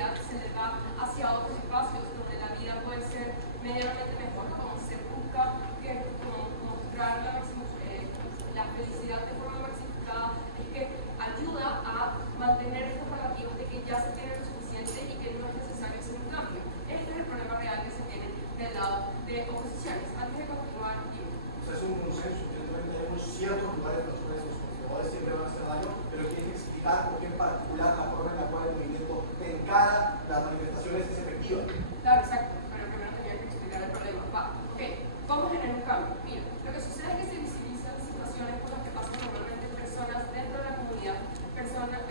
visibilidad se le da hacia otros espacios donde la vida puede ser medianamente mejor, como se busca como mostrar la felicidad de forma maxificada, es que ayuda a mantener estas narrativas de que ya se tiene lo suficiente y que no es necesario hacer un cambio. Este es el problema real que se tiene del lado de oposiciones. Antes de continuar, es un consenso, evidentemente hay unos ciertos lugares en los cuales los conservadores siempre van a hacer daño, pero tienes que explicar por qué en particular la forma en la cual el movimiento encara las manifestaciones es efectiva. Claro, exacto, pero primero tenía que explicar el problema. Va, ok, ¿cómo generar un cambio? Mira, lo que sucede es que se visibilizan situaciones por las que pasan normalmente personas dentro de la comunidad,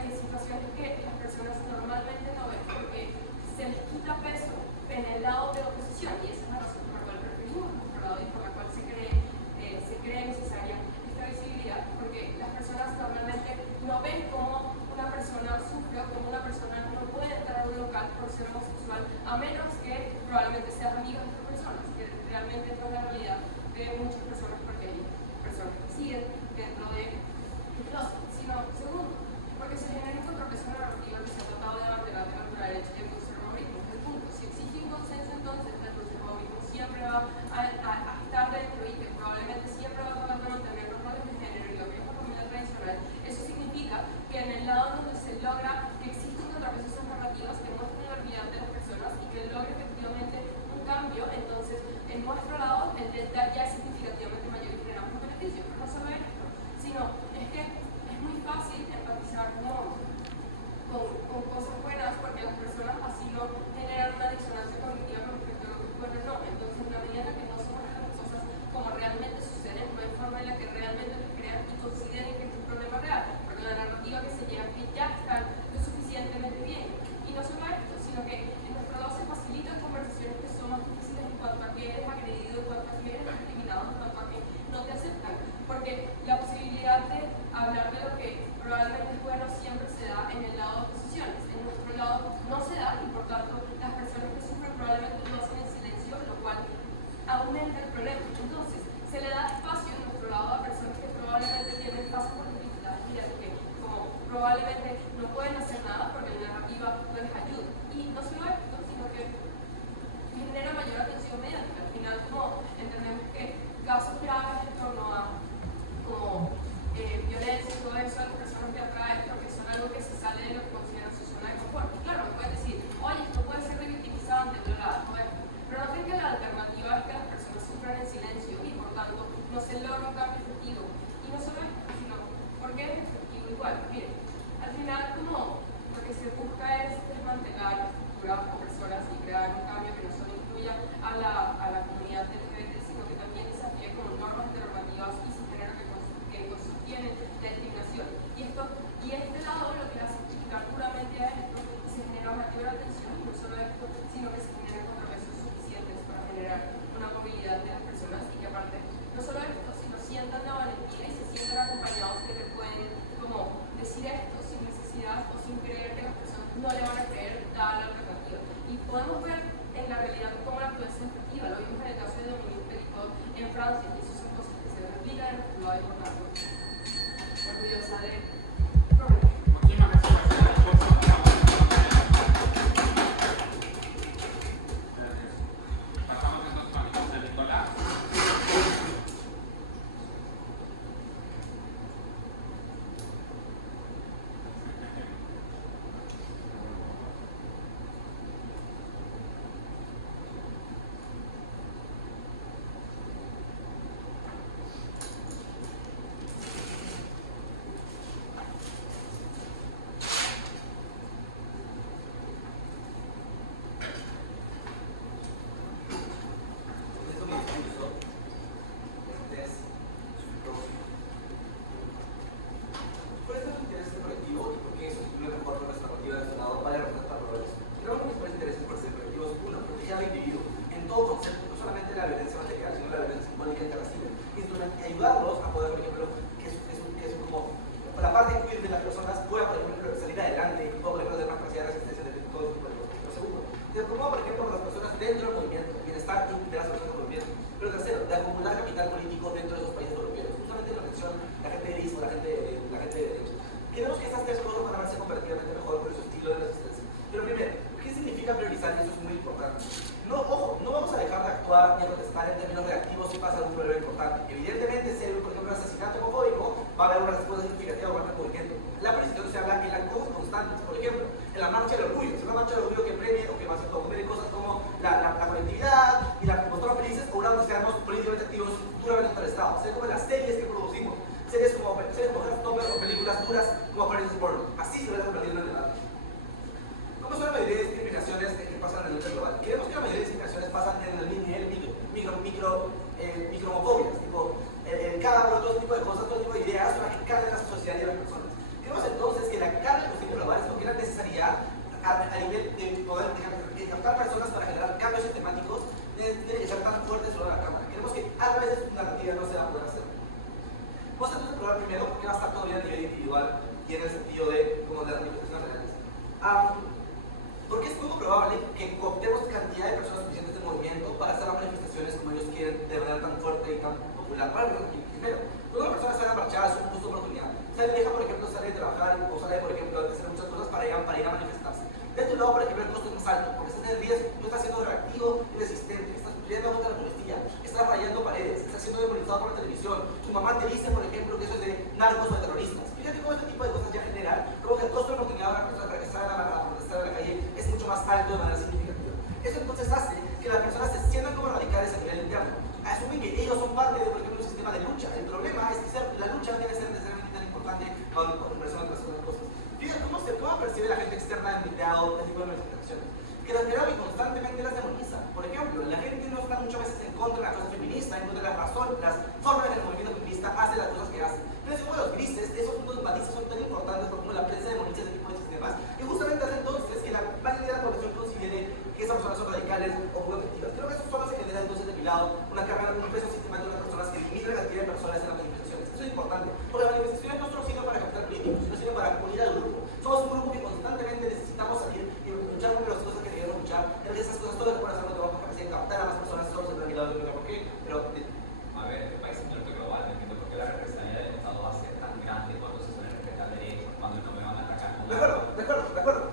situaciones que las personas normalmente no ven, porque se les quita peso en el lado de la oposición, y esa es la razón por la cual preferimos nuestro lado y por la cual se cree necesaria esta visibilidad, porque las personas normalmente no ven cómo una persona sufre o cómo una persona no puede entrar a un local por ser homosexual, a menos que probablemente seas amiga de estas personas, que realmente no es la realidad de muchas personas, porque hay personas que siguen dentro de sino segundo, porque se genera un contrapeso narrativa que se ha tratado de abanderar de la ultraderecha y el conservadurismo. El punto, si existe un consenso, entonces el conservadurismo siempre va a estar dentro y que probablemente siempre va a tratar de mantener los roles de género y lo que es la familia tradicional. Eso significa que en el lado donde se logra que exista un contrapeso a esas narrativas que muestren la realidad de las personas y que logre efectivamente un cambio, entonces en nuestro lado el delta ya es significativamente mayor y generamos un beneficio. Pero no solo esto, sino es que es muy fácil empatizar con cosas buenas porque las personas así no generan una disonancia cognitiva con respecto a lo que es bueno o no. Entonces, en la medida en que no se muestran las cosas como realmente suceden, no hay forma en la que realmente lo crean y consideren que es un problema real, porque la narrativa que se lleva es que ya están lo suficientemente bien. Y no solo esto, sino que en nuestro lado se facilitan conversaciones que son más difíciles en cuanto a que eres agredido, en cuanto a que eres discriminado, en cuanto a que no te aceptan, porque la posibilidad de hablar de lo que probablemente es bueno siempre se da en el lado de oposiciones. En nuestro lado no se da y por tanto las personas que sufren probablemente lo hacen en silencio, lo cual aumenta el problema. Entonces, se le da espacio en nuestro lado a personas que probablemente pasan por dificultades, mira, que como probablemente no pueden hacer nada porque la narrativa no les ayuda. Y no solo esto, sino que genera mayor atención mediática. Al final, como entendemos que casos graves en torno a como violencia y todo eso, a las personas que atraen porque son algo que se sale de lo que consideran su zona de confort. Y claro, me puedes decir, oye, esto puede ser revictimizante, todo esto. Pero no creen que la alternativa es que las personas sufran en silencio y por tanto no se logra un cambio efectivo. Y no solo esto, sino porque es efectivo igual. Miren, al final como lo que se busca es desmantelar la estructura opresoras y crear un cambio que no solo incluya a la comunidad LGBT, sino que también desafíe como normas heteronormativas y sin género que sostienen la discriminación. Y este lado lo que hace es criticar puramente a esto y se genera una mayor atención, y no solo esto, sino que se generan contrapesos suficientes para generar una movilidad de las personas y que aparte, no solo esto, sino sientan la valentía y se sientan acompañados de que pueden como decir esto sin necesidad o sin creer que las personas no le van a creer dada la alternativa. Y podemos ver en la realidad cómo la influencia es efectiva. Lo vimos en el caso de Dominique Pericot en Francia, y eso son cosas que se replican en nuestro lado y por tanto orgullosa de problemas. Muchísimas gracias. Pasamos entonces con José Nicolás. nivel de poder de captar personas para generar cambios sistemáticos, tiene que ser tan fuerte sobre la cámara. Queremos que a través de su narrativa no se va a poder hacer. Vamos a entonces probar primero por qué va a estar todavía a nivel individual y en el sentido de como de manifestaciones reales. Porque es poco probable que cooptemos cantidad de personas suficientes de movimiento para hacer las manifestaciones como ellos quieren de manera tan fuerte y tan popular. Primero, cuando una persona sale a marchar es un gusto de oportunidad. Sale, deja, por ejemplo, sale de trabajar o sale, por ejemplo, de hacer muchas cosas para ir a manifestarse. De tu lado, por ejemplo, el costo es más alto, porque estás en el riesgo, tú estás siendo reactivo y resistente, estás pidiendo contra la policía, estás rayando paredes, estás siendo demonizado por la televisión, tu mamá te dice, por ejemplo, que eso es de narcos o de terroristas. Fíjate cómo este tipo de cosas ya generan, como que el costo de oportunidad de una persona para que salga a protestar en la calle es mucho más alto de manera significativa. Eso entonces hace que las personas se sientan como radicales a nivel interno. Asumen que ellos son parte de, por ejemplo, un sistema de lucha. El problema es que la lucha no debe ser necesariamente tan importante con personas que hacen cosas. Fíjate cómo percibe la gente externa del empleado este tipo de manifestaciones. Que las graba y constantemente las demoniza. Por ejemplo, la gente no está muchas veces en contra de la causa feminista, en contra de las formas del movimiento feminista hace las cosas que hace. Pero es como los grises, esos puntos matices son tan importantes por cómo la prensa demoniza ese tipo de sistemas. Y justamente hace entonces que la mayoría de la población considere que esas personas son radicales o poco efectivas. Creo que eso solo se genera entonces de mi lado una carga, un peso sistemático de las personas que limita la cantidad de personas en las manifestaciones. Eso es importante, porque las manifestaciones no solo sirven para captar políticos, sino sirven para unir al grupo. Somos un grupo que constantemente necesitamos salir y luchar por las cosas que queremos luchar. En esas cosas todo lo que pueden hacer no te vamos a capacidad de captar a más personas solo se mi lado de por qué, pero a ver, el país es un proyecto global, no entiendo por qué la represalia del Estado va a ser tan grande cuando se suele respetar derechos, cuando no me van a atacar. De acuerdo.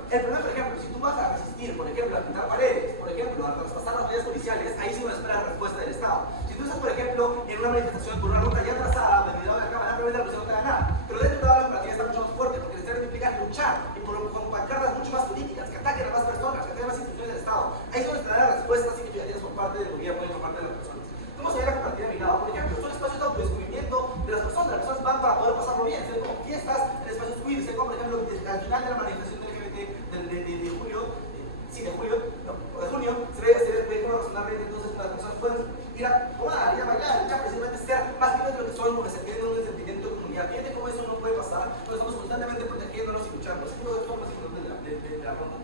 El problema, por ejemplo, si tú vas a resistir, por ejemplo, a pintar paredes, por ejemplo, a traspasar las medidas policiales, ahí sí uno espera la respuesta del Estado. Si tú estás, por ejemplo, en una manifestación por una ruta ya trazada, de cuidado de la cámara, probablemente la policía no te haga nada. Pero de otro lado, la empatía está mucho más fuerte, porque necesariamente implica luchar y con pancartas mucho más políticas, que ataquen a más personas, que ataquen a más instituciones del Estado. Ahí es donde estarán las respuestas significativas por parte del gobierno y por parte de las personas. ¿Cómo se ve la compartida mirada? Por ejemplo, son espacios de autodescubrimiento de las personas van para poder pasarlo bien, se ven como fiestas en espacios queer, se ven como, por ejemplo, al final de la manifestación LGBT de junio, se ve como razonablemente entonces las personas pueden ir a tomar, ir a bailar, ya precisamente ser más libres de lo que son, porque se tienen un sentimiento de comunidad. Fíjate cómo eso no puede pasar, porque estamos constantemente protegiéndonos y luchando. Ese tipo de formas de la ronda.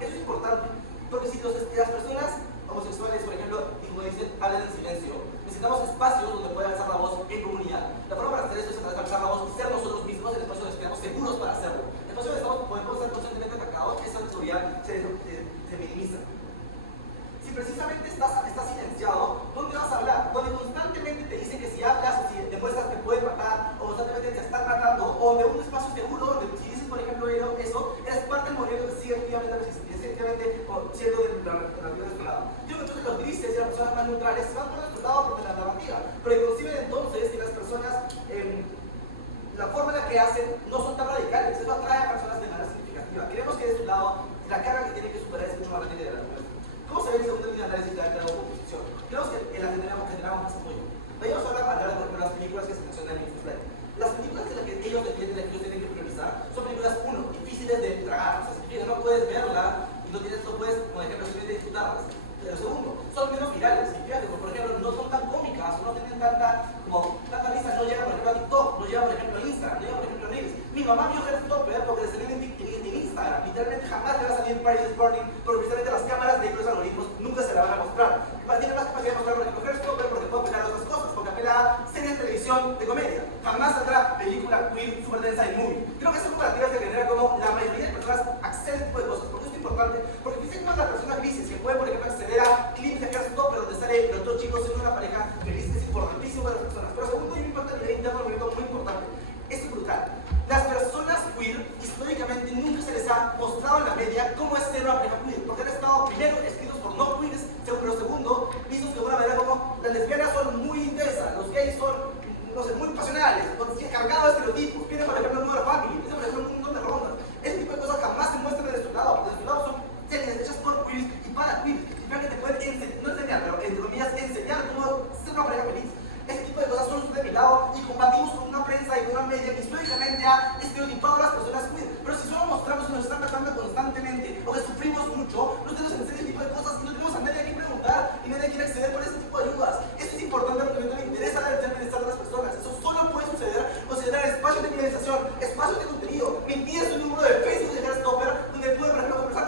Eso es importante, porque si las personas homosexuales, por ejemplo, y como dicen, hablan en silencio, necesitamos espacios donde pueda alzar la voz en comunidad. La forma para hacer esto es a través de alzar la voz y ser nosotros mismos el espacio donde estemos seguros para hacerlo. El espacio donde podemos ser constantemente atacados, esa seguridad se minimiza. Si precisamente estás silenciado, ¿dónde vas a hablar? Donde constantemente te dicen que si hablas o si demuestras que puedes matar, o constantemente te están matando, o de un espacio seguro, donde si dices, por ejemplo, eso, eres parte del movimiento que sigue activamente siendo de la narrativa de este lado. Yo creo que los grises y las personas más neutrales se van por el lado por la narrativa, pero conciben entonces que las personas, la forma en la que hacen, no son tan radicales, eso atrae a personas de manera significativa. Queremos que de su lado, la carga que tiene que superar es mucho más grande de la nuestra. ¿Cómo se ve el segundo línea de análisis de la oposición? Creo que en la generamos más apoyo. Vayamos ahora a hablar de las películas que se mencionan en Infosplay. Las películas de las que ellos defienden, que ellos tienen que priorizar, son películas, uno, difíciles de tragar. O sea, significa que no puedes verla y no puedes, como ejemplo, simplemente disfrutarlas. Pero segundo, son menos virales. Significa que, por ejemplo, no son tan cómicas, no tienen tanta risa, no llega, por ejemplo, a TikTok, no llega, por ejemplo, a Instagram, no llega, por ejemplo, a Reels. Mi mamá vio Heartstopper porque le salió en Instagram. Literalmente jamás le va a salir Paris is Burning, porque precisamente las cámaras de los algoritmos nunca se la van a mostrar. Tiene más capacidad de mostrar, por ejemplo, Heartstopper porque puede apelar a otras cosas, porque apela a series de televisión de comedia. Jamás saldrá película queer super densa en movie. Creo que esas comparativas se generan como la mayoría de personas acceden a este tipo de cosas. ¿Por qué esto es importante? Porque dicen que las personas grises que pueden, por ejemplo, acceder a clips de Heartstopper donde sale los dos chicos siendo una pareja feliz es importantísimo para las personas. Pero segundo, y un impacto a nivel interno, un momento muy importante. Esto es brutal. Las personas queer, históricamente, nunca se les ha mostrado en la media cómo es ser una pareja queer, porque han estado primero escritos por no queers, pero segundo, vistos de alguna manera como las lesbianas son muy intensas, los gays son, no sé, muy pasionales, cargados de estereotipos, vienen por ejemplo el Modern Family, vienen por ejemplo un montón de rondas. Este tipo de cosas jamás se muestran de nuestro lado, porque de nuestro lado son series hechas por queers y para queers, que significa que te pueden no enseñar, pero entre comillas enseñar cómo ser una pareja feliz. Este tipo de cosas son de mi lado y combatimos con una prensa y con una media que históricamente ha estereotipado a las personas queer. Pero si solo mostramos que nos están matando constantemente o que sufrimos mucho, no tenemos en este tipo de cosas y no tenemos a nadie a quien preguntar y nadie quiere acceder por este tipo de ayudas. Esto es importante porque no le interesa el bienestar de las personas. Eso solo puede suceder considerar espacios de viralización, espacios de contenido. Mi tía es un número de Facebook de Heartstopper donde puede, por ejemplo, conversar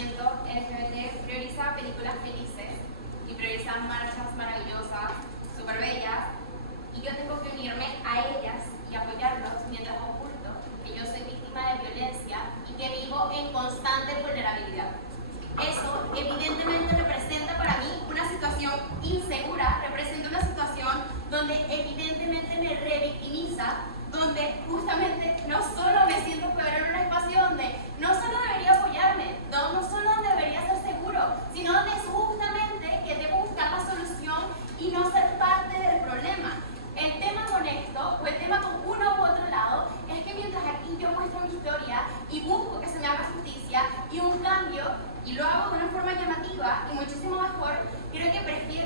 movimiento LGBT prioriza películas felices y prioriza marchas maravillosas, súper bellas, y yo tengo que unirme a ellas y apoyarlos mientras oculto que yo soy víctima de violencia y que vivo en constante vulnerabilidad. Eso evidentemente representa para mí una situación insegura, representa una situación donde evidentemente me revictimiza, donde justamente no solo me siento peor en un espacio donde no solo debería apoyarme, no solo donde debería ser seguro, sino donde es justamente que debo buscar la solución y no ser parte del problema. El tema con esto, o el tema con uno u otro lado, es que mientras aquí yo muestro mi historia y busco que se me haga justicia y un cambio, y lo hago de una forma llamativa y muchísimo mejor, creo que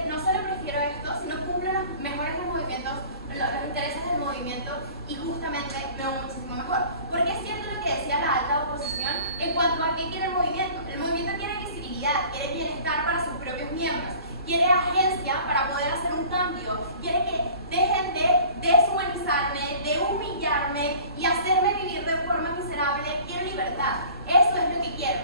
no solo prefiero esto, sino cumplo mejores los movimientos, los intereses del movimiento y justamente me veo muchísimo mejor. Porque es cierto lo que decía la alta oposición en cuanto a qué quiere el movimiento. El movimiento quiere visibilidad, quiere bienestar para sus propios miembros, quiere agencia para poder hacer un cambio, quiere que dejen de deshumanizarme, de humillarme y hacerme vivir de forma miserable. Quiero libertad. Eso es lo que quiero.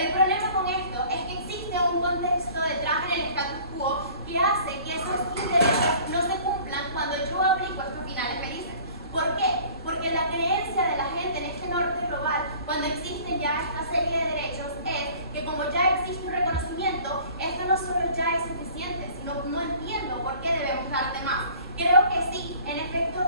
El problema con esto es que existe un contexto detrás en el status quo que hace que esos intereses no se cumplan cuando yo aplico estos finales felices. ¿Por qué? Porque la creencia de la gente en este norte global, cuando existen ya esta serie de derechos, es que como ya existe un reconocimiento, esto no solo ya es suficiente, sino no entiendo por qué debemos darte más. Creo que sí, en efecto,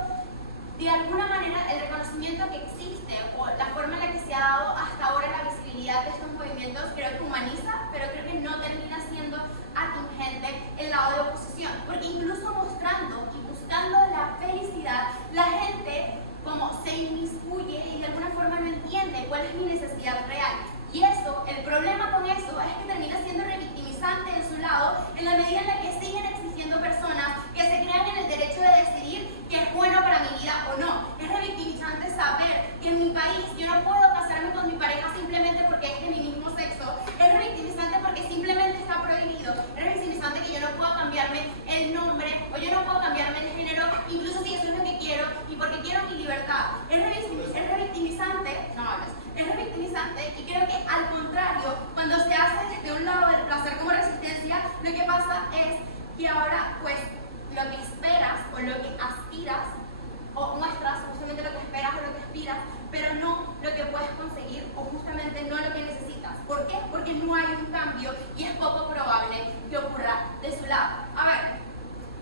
de alguna manera el reconocimiento que existe o la forma en la que se ha dado hasta ahora la visibilidad de estos movimientos creo que humaniza, pero creo que no termina siendo atingente el lado de oposición, porque incluso mostrando y buscando la felicidad, la gente como se inmiscuye y de alguna forma no entiende cuál es mi necesidad real. Y eso, el problema con eso es que termina siendo revictimizante en su lado en la medida en la que siguen existiendo personas que se crean en el derecho de decidir qué es bueno para mi vida o no. Es revictimizante saber que en mi país yo no puedo casarme con mi pareja simplemente porque es de mi mismo sexo. Es revictimizante porque simplemente está prohibido. Es revictimizante que yo no puedo cambiarme el nombre o yo no puedo cambiarme el género, incluso si eso es lo que quiero y porque quiero mi libertad. Es revictimizante, es revictimizante y creo que al contrario, cuando se hace desde un lado del placer como resistencia, lo que pasa es que ahora pues lo que esperas o lo que aspiras o muestras justamente lo que esperas o lo que aspiras, pero no lo que puedes conseguir o justamente no lo que necesitas. ¿Por qué? Porque no hay un cambio y es poco probable que ocurra de su lado. A ver,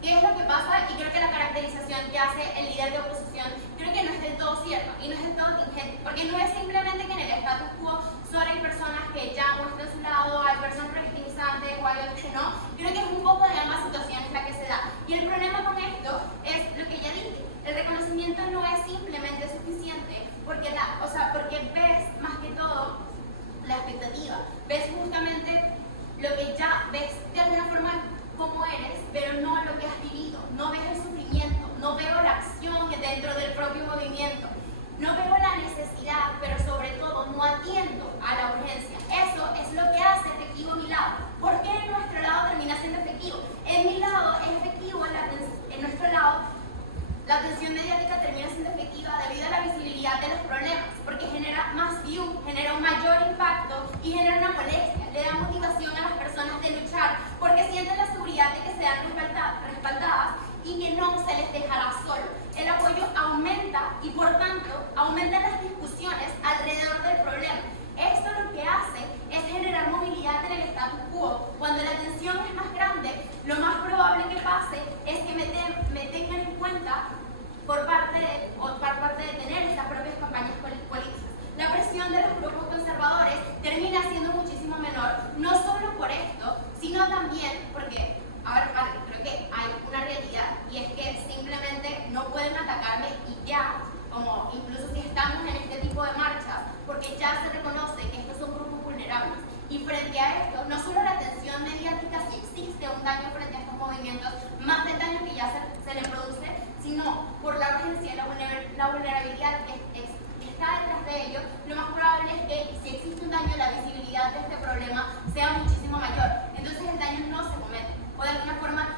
¿qué es lo que pasa? Y creo que la caracterización que hace el líder de oposición creo que no es del todo cierta y no es del todo tingente, porque no es simplemente que en el status quo solo hay personas que ya muestran su lado, hay personas revictimizantes o hay otros que no. Creo que es un poco de ambas situaciones la que se da. Y el problema con esto es lo que ya dije, el reconocimiento no es simplemente suficiente, porque ves más que todo la expectativa, ves justamente lo que ya ves de alguna forma cómo eres, pero no lo que has vivido. No ves el sufrimiento, no veo la acción dentro del propio movimiento, no veo la necesidad, pero sobre todo no atiendo a la urgencia. Eso es lo que hace efectivo mi lado. ¿Por qué en nuestro lado termina siendo efectivo? En mi lado es efectivo, en nuestro lado la atención mediática termina siendo efectiva debido a la visibilidad de los problemas, porque genera más view, genera un mayor impacto y genera una molestia, le da motivación a las personas de luchar, porque sienten la seguridad de que sean respaldadas y que no se les dejará solo. El apoyo aumenta y por tanto aumentan las discusiones alrededor del problema. Esto lo que hace es generar movilidad en el status quo. Cuando la tensión es más grande, lo más probable que pase es que me tengan en cuenta por parte de tener estas propias campañas políticas. La presión de los grupos conservadores termina siendo muchísimo menor, no solo por esto, sino también porque, creo que hay una realidad y es que simplemente no pueden atacarme y ya, como incluso si estamos en este tipo de marchas, porque ya se reconoce que estos son grupos vulnerables. Y frente a esto, no solo la atención mediática, si existe un daño frente a estos movimientos, más del daño que ya se le produce, sino por la urgencia y la vulnerabilidad que está detrás de ello, lo más probable es que si existe un daño, la visibilidad de este problema sea muchísimo mayor. Entonces el daño no se comete, o de alguna forma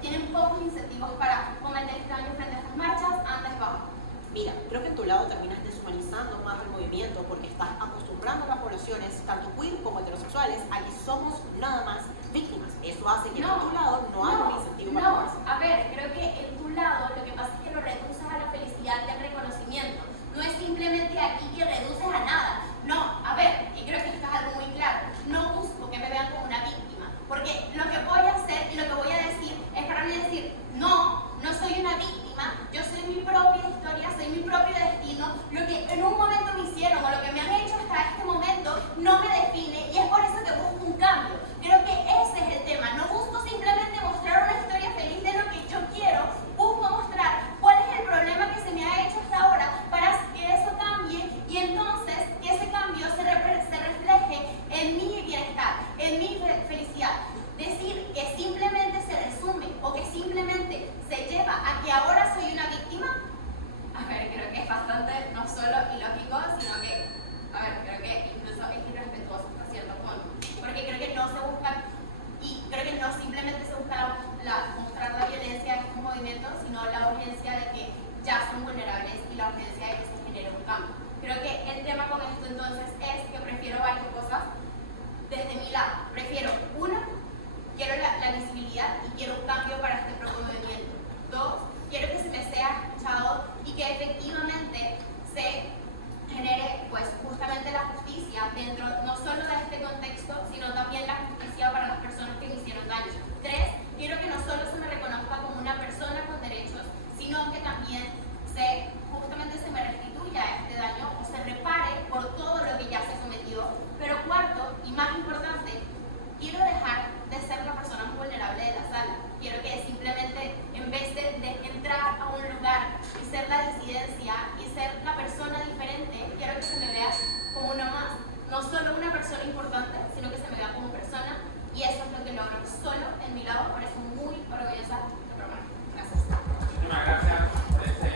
tienen pocos incentivos para cometer este daño frente a estas marchas, antes bajo. Mira, creo que en tu lado terminas deshumanizando más al movimiento porque estás acostumbrando a la población relaciones, tanto queer como heterosexuales, aquí somos nada más víctimas. Eso hace que en tu lado no haya un incentivo para No, moverse. a ver, creo que en tu lado lo que pasa es que lo reduces a la felicidad del reconocimiento. No es simplemente aquí que reduces a nada. No, a ver, y creo que esto es algo muy claro. No busco que me vean como una víctima, porque lo que voy a hacer y lo que voy a decir es para mí decir, no, no soy una víctima, yo soy mi propia historia, soy mi propio destino. Lo que en un momento me hicieron o lo que me han hecho hasta este momento no me define y es por eso que busco un cambio. Creo que ese es el tema. No busco simplemente mostrar una historia feliz de lo que yo quiero, busco mostrar cuál es el problema que se me ha hecho hasta ahora para que eso cambie y entonces que ese cambio se refleje en mi bienestar, en mi felicidad. Decir que simplemente se resume o que simplemente se lleva a que ahora soy una víctima, a ver, creo que es bastante no solo ilógico, sino que, a ver, creo que incluso es irrespetuoso hasta cierto punto, porque creo que no se busca, y creo que no simplemente se busca mostrar la violencia en estos movimientos, sino la urgencia de que ya son vulnerables y la urgencia de que se genere un cambio. Creo que el tema con esto entonces es que prefiero varias cosas desde mi lado. Prefiero, una, quiero la visibilidad y quiero un cambio para este propio movimiento. Dos, quiero que se me sea escuchado y que efectivamente se genere pues justamente la justicia dentro no solo de este contexto, sino también la justicia para las personas que me hicieron daño. Tres, quiero que no solo se me reconozca como una persona con derechos, sino que también justamente se me restituya este daño o se repare por todo lo que ya se cometió. Pero cuarto, y más importante, quiero dejar de ser la persona más vulnerable de la sala. Quiero que simplemente, en vez de entrar a un lugar y ser la disidencia y ser la persona diferente, quiero que se me vea como una más. No solo una persona importante, sino que se me vea como persona. Y eso es lo que logro solo en mi lado. Por eso muy orgullosa de Román. Gracias. Muchísimas gracias por ese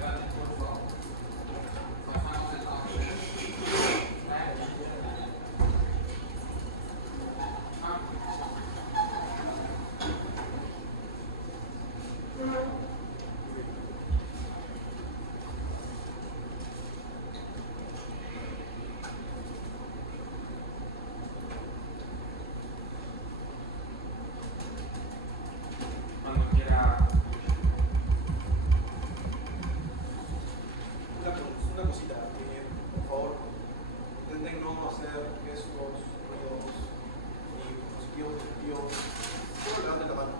gran discurso. Pasamos entonces. Cuando quiera. Una cosita, por favor, intenten no hacer gestos, ruidos, ni positivos, negativos. Solo levanten la mano.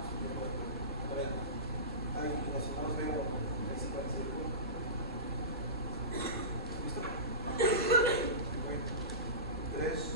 A ver, ay, si no los veo, ahí sí pueden seguir. ¿Listo? Ok. 3, 2.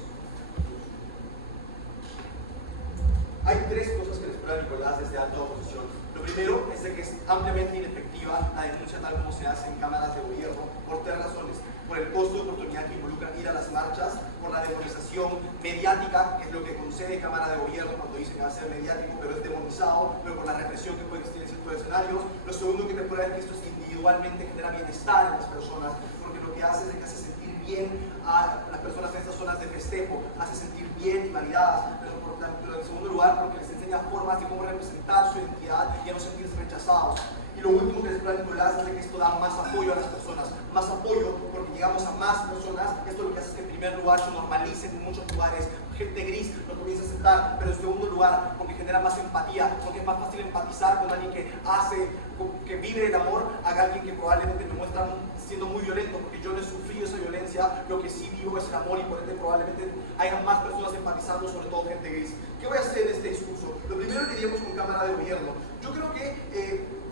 Hay tres cosas que les espera Nicolás desde alta oposición. Lo primero es de que es ampliamente inefectiva la denuncia tal como se hace en cámaras de gobierno por tres razones. Por el costo de oportunidad que involucra ir a las marchas, por la demonización mediática, que es lo que concede Cámara de Gobierno cuando dice que va a ser mediático, pero es demonizado, pero por la represión que puede existir en ciertos escenarios. Lo segundo que te prueba es que esto individualmente genera bienestar en las personas, porque lo que hace es que hace sentir bien a las personas en estas zonas de festejo, hace sentir bien y validadas, pero en segundo lugar porque les enseña formas de cómo representar su identidad y a no sentirse rechazados. Y lo último que les plantea Nicolás es de que esto da más apoyo a las personas, más apoyo porque llegamos a más personas. Esto lo que hace es que en primer lugar se normalice en muchos lugares, gente gris lo comienza a aceptar, pero en segundo lugar porque genera más empatía, porque es más fácil empatizar con alguien que vive el amor a alguien que probablemente me muestra siendo muy violento, porque yo no he sufrido esa violencia, lo que sí vivo es el amor y por ende probablemente haya más personas empatizando, sobre todo gente gris. ¿Qué voy a hacer en este discurso? Lo primero que diríamos con Cámara de Gobierno. Yo creo que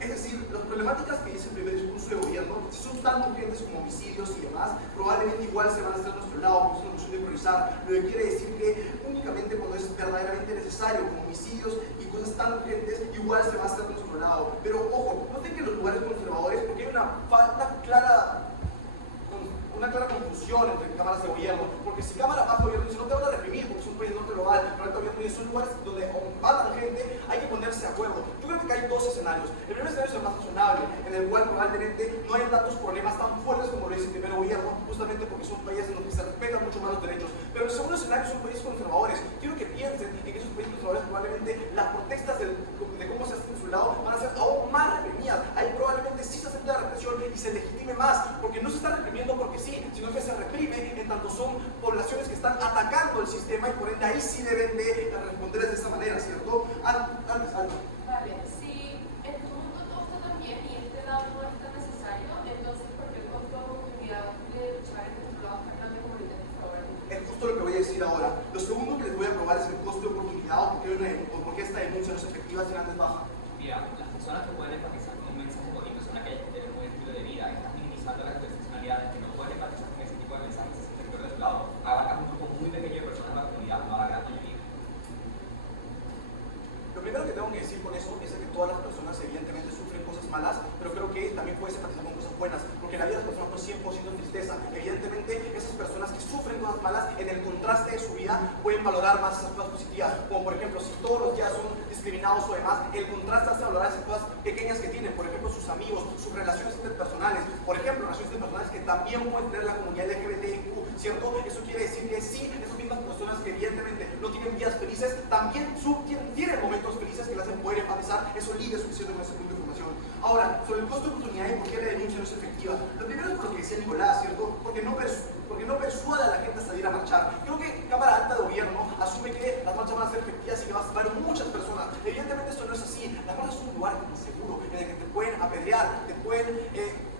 es decir, las problemáticas que dice el primer discurso de gobierno, si son tan urgentes como homicidios y demás, probablemente igual se van a hacer a nuestro lado, porque es una cuestión de priorizar, lo que quiere decir que únicamente cuando es verdaderamente necesario, como homicidios y cosas tan urgentes, igual se va a hacer a nuestro lado. Pero ojo, noten que los lugares conservadores, porque hay una clara confusión entre cámaras de gobierno, porque si cámara va a gobierno dice no te van a reprimir porque es un país no global, pero el gobierno dice son lugares donde matan gente, hay que ponerse de acuerdo. Yo creo que hay dos escenarios. El primer escenario es el más razonable, en el cual probablemente no hay tantos problemas tan fuertes como lo dice el primer gobierno, justamente porque son países en los que se respetan mucho más los derechos. Pero el segundo escenario son países conservadores. Quiero que piensen en que esos países conservadores probablemente las protestas de cómo se hace en su lado van a ser aún más reprimidas. Ahí probablemente sí se acepta la represión y se legitime más, porque no se está reprimiendo porque sí, sino que se reprime en tanto son poblaciones que están atacando el sistema y por ende ahí sí deben de responderles de esa manera, ¿cierto? Antes, algo. Vale, si en tu mundo todo está tan bien y este lado no es tan necesario, entonces ¿por qué el costo de oportunidad de luchar en nuestro lado es tan grande como ahorita está ahora? Es justo lo que voy a decir ahora. Lo segundo que les voy a probar es el costo de oportunidad o porque esta denuncia no es efectiva si antes baja. Mira, las personas que pueden enfatizar con un mensaje bonito son aquellas que tienen un buen estilo de vida, estás minimizando las interseccionalidades, que no pueden enfatizar con ese tipo de mensajes, ese sector de tu lado. Abarcas un grupo muy pequeño de personas de la comunidad, no a la gran mayoría. Lo primero que tengo que decir con eso es que todas las personas evidentemente sufren cosas malas, pero creo que también puedes empatizar con cosas buenas, porque la vida de las personas no es 100% tristeza. Evidentemente, esas personas que sufren cosas malas, en el contraste de su vida, pueden valorar más esas cosas positivas, como por ejemplo, si todos los días son discriminados o demás, el contraste hace valorar esas cosas pequeñas que tienen, por ejemplo, sus amigos, sus relaciones interpersonales, por ejemplo, relaciones interpersonales que también pueden tener la comunidad LGBTIQ, ¿cierto? Eso quiere decir que sí, esas mismas personas que evidentemente no tienen vidas felices, también tienen momentos felices que las hacen poder empatizar. Eso liga suficiente con ese punto de información. Ahora, sobre el costo de oportunidad y por qué la denuncia no es efectiva. Lo primero es por lo que decía Nicolás, ¿cierto? Porque no persuade a la gente a salir a marchar. Creo que Cámara Alta de Gobierno asume que las marchas van a ser efectivas y que van a haber muchas personas. Evidentemente esto no es así. Las marchas son un lugar inseguro en el que te pueden apedrear, te pueden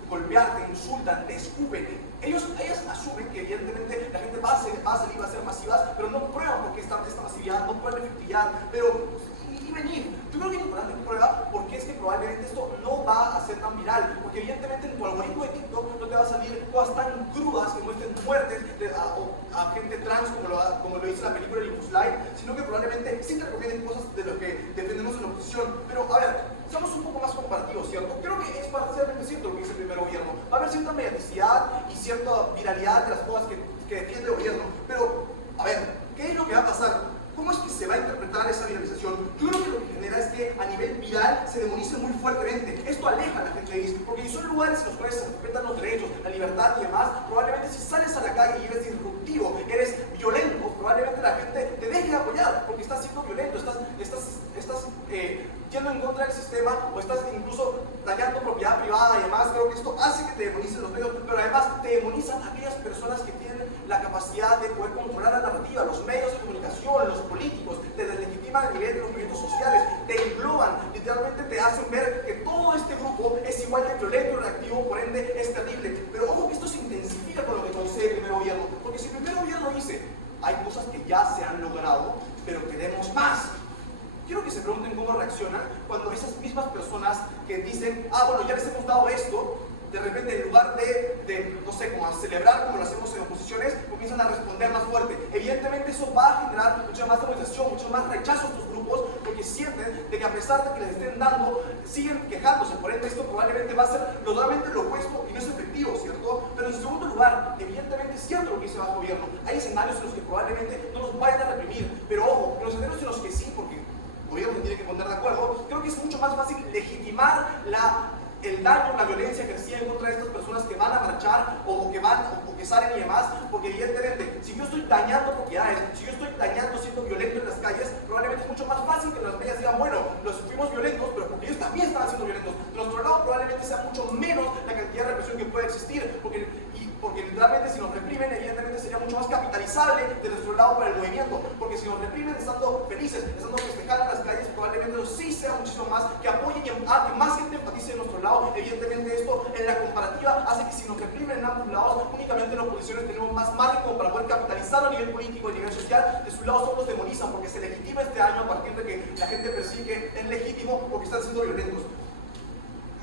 golpear, te insultan, te escupen. Ellas asumen que evidentemente la gente va a salir, va a ser masivas, pero no prueban porque esta masividad, no prueban efectividad, pero y venir. Yo creo que es importante que prueba porque es que probablemente esto no va a ser tan viral, porque evidentemente en tu algoritmo de TikTok no te va a salir cosas tan crudas que muestren muertes a gente trans como lo dice la película de Impulse Live, sino que probablemente sí te recomienden cosas de lo que defendemos en la oposición. Pero a ver, seamos un poco más comparativos, ¿cierto? Creo que es parcialmente cierto lo que dice el primer gobierno. Va a haber cierta mediaticidad y cierta viralidad de las cosas que defiende el gobierno, pero a ver, ¿qué es lo que va a pasar? ¿Cómo es que se va a interpretar esa viralización? Yo creo que lo que genera es que a nivel viral se demonice muy fuertemente. Esto aleja a la gente de ahí, porque si son lugares en los cuales se respetan los derechos, la libertad y demás, probablemente si sales a la calle y eres disruptivo, eres violento, probablemente la gente te deje de apoyar porque estás siendo violento, estás yendo en contra del sistema o estás incluso dañando propiedad privada y demás. Creo que esto hace que te demonicen los medios, pero además te demonizan a aquellas personas que tienen la capacidad de poder controlar la narrativa, los medios de comunicación, los políticos, te deslegitiman a nivel de los movimientos sociales, te engloban, literalmente te hacen ver que todo este grupo es igual de violento y reactivo, por ende es terrible. Pero ojo que esto se intensifica con lo que concede el primer gobierno, porque si el primer gobierno dice, hay cosas que ya se han logrado, pero queremos más. Quiero que se pregunten cómo reaccionan cuando esas mismas personas que dicen, bueno, ya les hemos dado esto, de repente en lugar de no sé, como a celebrar como lo hacemos en oposiciones, comienzan a responder más fuerte. Evidentemente eso va a generar mucha más demonización, mucho más rechazo a estos grupos, porque sienten de que a pesar de que les estén dando, siguen quejándose. Por ende esto probablemente va a ser totalmente lo opuesto y no es efectivo, ¿cierto? Pero en segundo lugar, evidentemente es cierto lo que dice el gobierno. Hay escenarios en los que probablemente no nos vayan a reprimir, pero ojo, en los escenarios en los que sí, porque el gobierno tiene que poner de acuerdo, creo que es mucho más fácil legitimar el daño, la violencia ejercida en contra de estas personas que van a marchar o que salen y demás, porque evidentemente si yo estoy dañando propiedades, si yo estoy dañando, siendo violento en las calles, probablemente es mucho más fácil que las medias digan, bueno, los fuimos violentos, pero porque ellos también estaban siendo violentos. De nuestro lado probablemente sea mucho menos la cantidad de represión que puede existir, porque literalmente si nos reprimen, evidentemente sería mucho más capitalizable de nuestro lado para el movimiento, porque si nos reprimen estando felices, estando festejando en las calles, probablemente eso sí sea muchísimo más, que apoyen y que más gente empatice de nuestro lado. Evidentemente esto en la comparativa hace que si nos reprimen en ambos lados, únicamente en las oposiciones tenemos más margen como para poder capitalizar a nivel político, a nivel social. De su lado solo nos demonizan porque se legitima este año a partir de que la gente percibe que es legítimo porque están siendo violentos.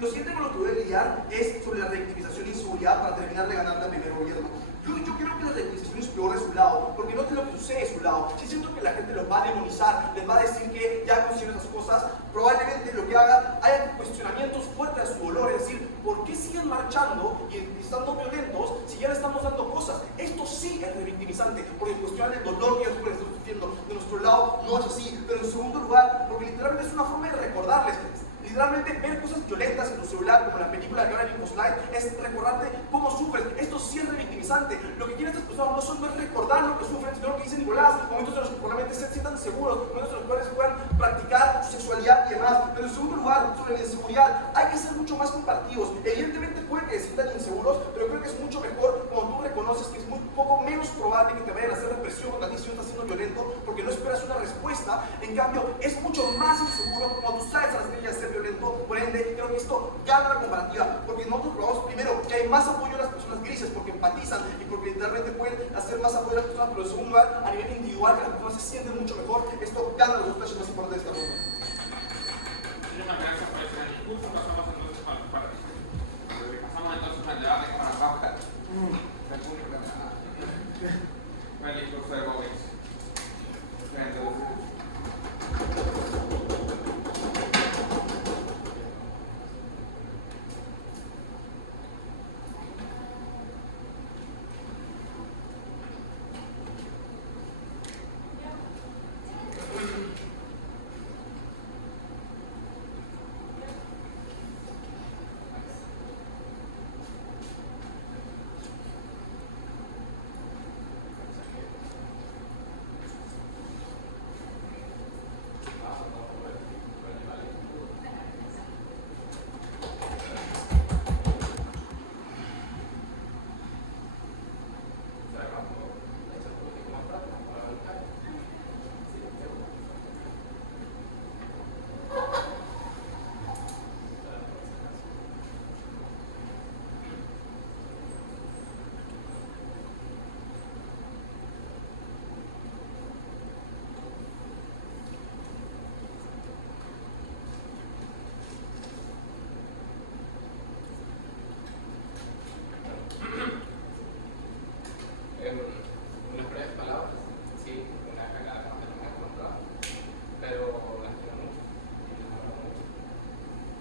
Lo siguiente con lo que voy a lidiar es sobre la revictimización e inseguridad para terminar de ganarle al primer gobierno. Yo creo que la revictimización es peor de su lado, porque noten lo que sucede de su lado. Si siento que la gente los va a demonizar, les va a decir que ya consiguen esas cosas, probablemente lo que haga haya cuestionamientos fuertes a su dolor, es decir, ¿por qué siguen marchando y estando violentos si ya le estamos dando cosas? Esto sí es revictimizante, porque cuestionan el dolor que ellos pueden estar sufriendo. De nuestro lado no es así, pero en segundo lugar, porque literalmente es una forma de recordarles. Literalmente ver cosas violentas en tu celular, como la película de Johnny Slide, es recordarte cómo sufres. Esto sí es revictimizante. Lo que quieren estas personas no es recordar lo que sufren, sino lo que dice Nicolás, momentos en los que probablemente se sientan seguros, momentos en los cuales puedan practicar su sexualidad y demás. Pero en segundo lugar, sobre la inseguridad, hay que ser mucho más compartidos. Evidentemente puede que se sientan inseguros, pero creo que es mucho mejor cuando tú reconoces que es muy poco menos probable que te vayan a hacer represión contra ti si no estás siendo violento, porque no esperas una respuesta. En cambio, es mucho más inseguro cuando tú sales a las calles a ser violento. Por ende, creo que esto gana la comparativa, porque nosotros probamos primero que hay más apoyo a las personas grises, porque empatizan y porque literalmente pueden hacer más apoyo a las personas, pero en segundo lugar, a nivel individual, que las personas se sienten mucho mejor. Esto gana los dos precios más importantes de este mundo. Muchísimas gracias por ese discurso. Pasamos entonces al debate con la pauta. El discurso de Gómez. Unas breves palabras, sí, una cagada que no me he encontrado, pero las quiero mucho y las amo mucho.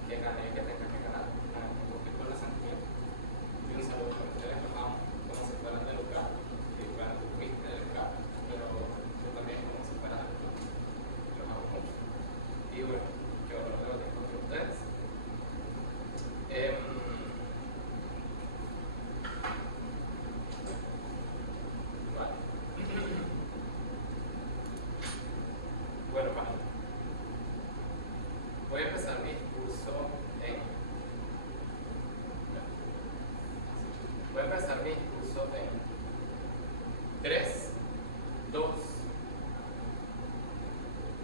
Que gane, que tenga que ganar, porque con la santidad. Y un saludo para ustedes, los amo, como si fueran de lugar, y bueno, tú fuiste de lugar, pero yo también como si fuera de lugar. Los amo mucho. Y bueno, qué honor debatir con ustedes. Bueno, vale. Voy a empezar mi discurso en 3, 2,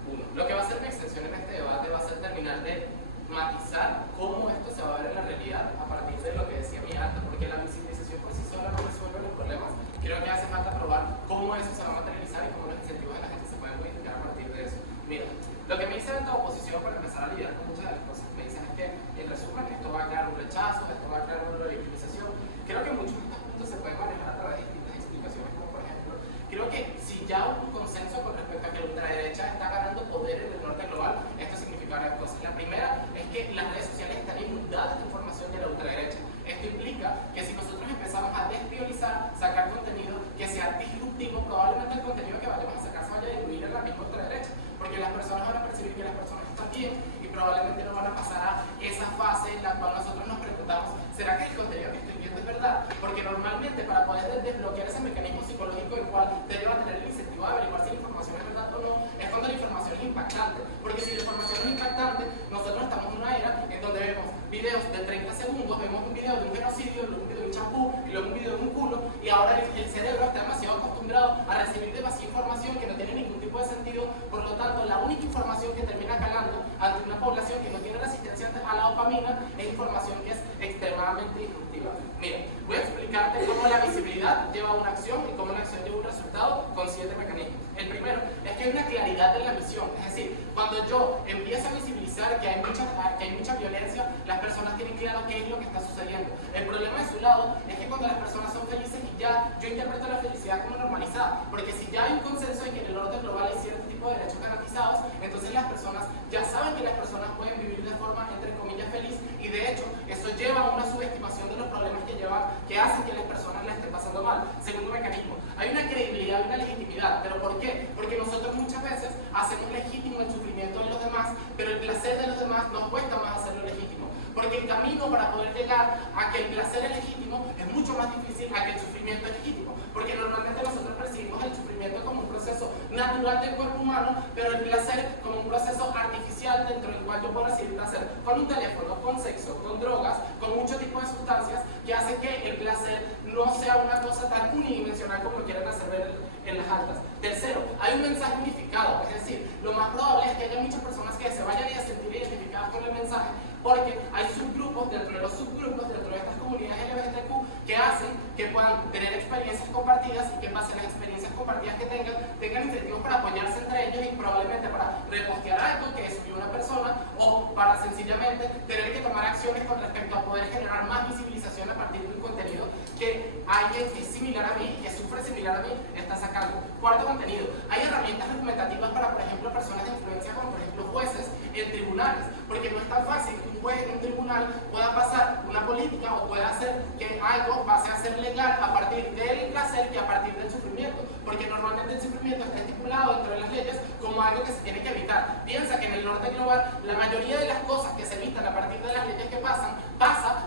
1. Lo que va a ser mi extensión en este debate va a ser terminar de matizar cómo esto se va a ver en la realidad a partir de lo que decía mi alta, porque la visibilización por sí sola no resuelve los problemas. Creo que hace falta probar cómo eso se va a materializar y cómo los incentivos de la gente se pueden modificar a partir de eso. Mira, lo que me dice la oposición para empezar a lidiar con muchas de las cosas que me dicen es que, en resumen, esto va a crear un rechazo, esto va a crear una revictimización. Creo que muchos de estos puntos se pueden manejar a través de distintas explicaciones, como por ejemplo, creo que si ya hubo un consenso con respecto a que la ultraderecha está ganando poder en el norte global, esto significa varias cosas. La primera es que las redes sociales están inundadas de información de la ultraderecha. Esto implica que si nosotros empezamos a despriorizar, sacar contenido que sea disruptivo, probablemente el contenido que vayamos a sacar se vaya a diluir en la misma ultraderecha, porque las personas van a percibir que las personas están bien y probablemente no van a pasar a esa fase en la cual nosotros nos preguntamos, ¿será que el contenido que estoy viendo es verdad? Porque normalmente para poder desbloquear ese mecanismo psicológico el cual te lleva a tener el incentivo de averiguar si la información es verdad o no, es cuando la información es impactante, porque si la información es impactante, nosotros estamos en una era en donde vemos videos de 30 segundos, vemos un video de un genocidio, luego un video de un champú, y luego un video de un culo, y ahora el cerebro está demasiado acostumbrado a recibir demasiada información que no tiene ningún tipo de sentido. Por lo tanto, la única información que termina calando ante una población que no tiene resistencia a la dopamina es información que es extremadamente disruptiva. Mira, voy a explicarte cómo la visibilidad lleva a una acción y cómo la acción lleva a un resultado con 7 mecanismos. El primero es que hay una claridad en la misión, es decir, cuando yo empiezo a visibilizar que hay mucha violencia, las personas tienen claro qué es lo que está sucediendo. El problema de su lado es que cuando las personas son felices y ya, yo interpreto la felicidad como normalizada, porque si ya hay un consenso en que en el orden global hay cierto tipo de derechos garantizados, entonces las personas ya saben que las personas pueden vivir de forma, entre comillas, feliz, y de hecho, eso lleva a una subestimación de los problemas que hacen que las personas la estén pasando mal. Segundo mecanismo, hay una credibilidad y una legitimidad. ¿Pero por qué? Porque nosotros muchas veces hacemos legítimo el sufrimiento de los demás, pero el placer de los demás nos cuesta más natural del cuerpo humano, pero el placer como un proceso artificial dentro del cual yo puedo recibir placer con un teléfono, con sexo, con drogas, con mucho tipo de sustancias que hacen que el placer no sea una cosa tan unidimensional como lo quieren hacer ver en las altas. Tercero, hay un mensaje unificado, es decir, lo más probable es que haya muchas personas que se vayan a sentir identificadas con el mensaje porque hay subgrupos dentro de los subgrupos, dentro de estas comunidades LGBTQ que hacen que puedan tener experiencias compartidas y que pasen las experiencias compartidas que tengan incentivos para apoyarse entre ellos y probablemente para repostear algo que subió una persona o para sencillamente tener que tomar acciones con respecto a poder generar más visibilización a partir de un contenido que alguien que es similar a mí, que sufre similar a mí, está sacando. Cuarto contenido, hay herramientas argumentativas para, por ejemplo, personas de influencia como por ejemplo jueces en tribunales, porque no es tan fácil que un juez en un tribunal pueda pasar una política o pueda hacer que algo pase a ser legal a partir del placer que a partir del sufrimiento, porque normalmente el sufrimiento está estipulado dentro de las leyes como algo que se tiene que evitar. Piensa que en el norte global la mayoría de las cosas que se evitan a partir de las leyes que pasa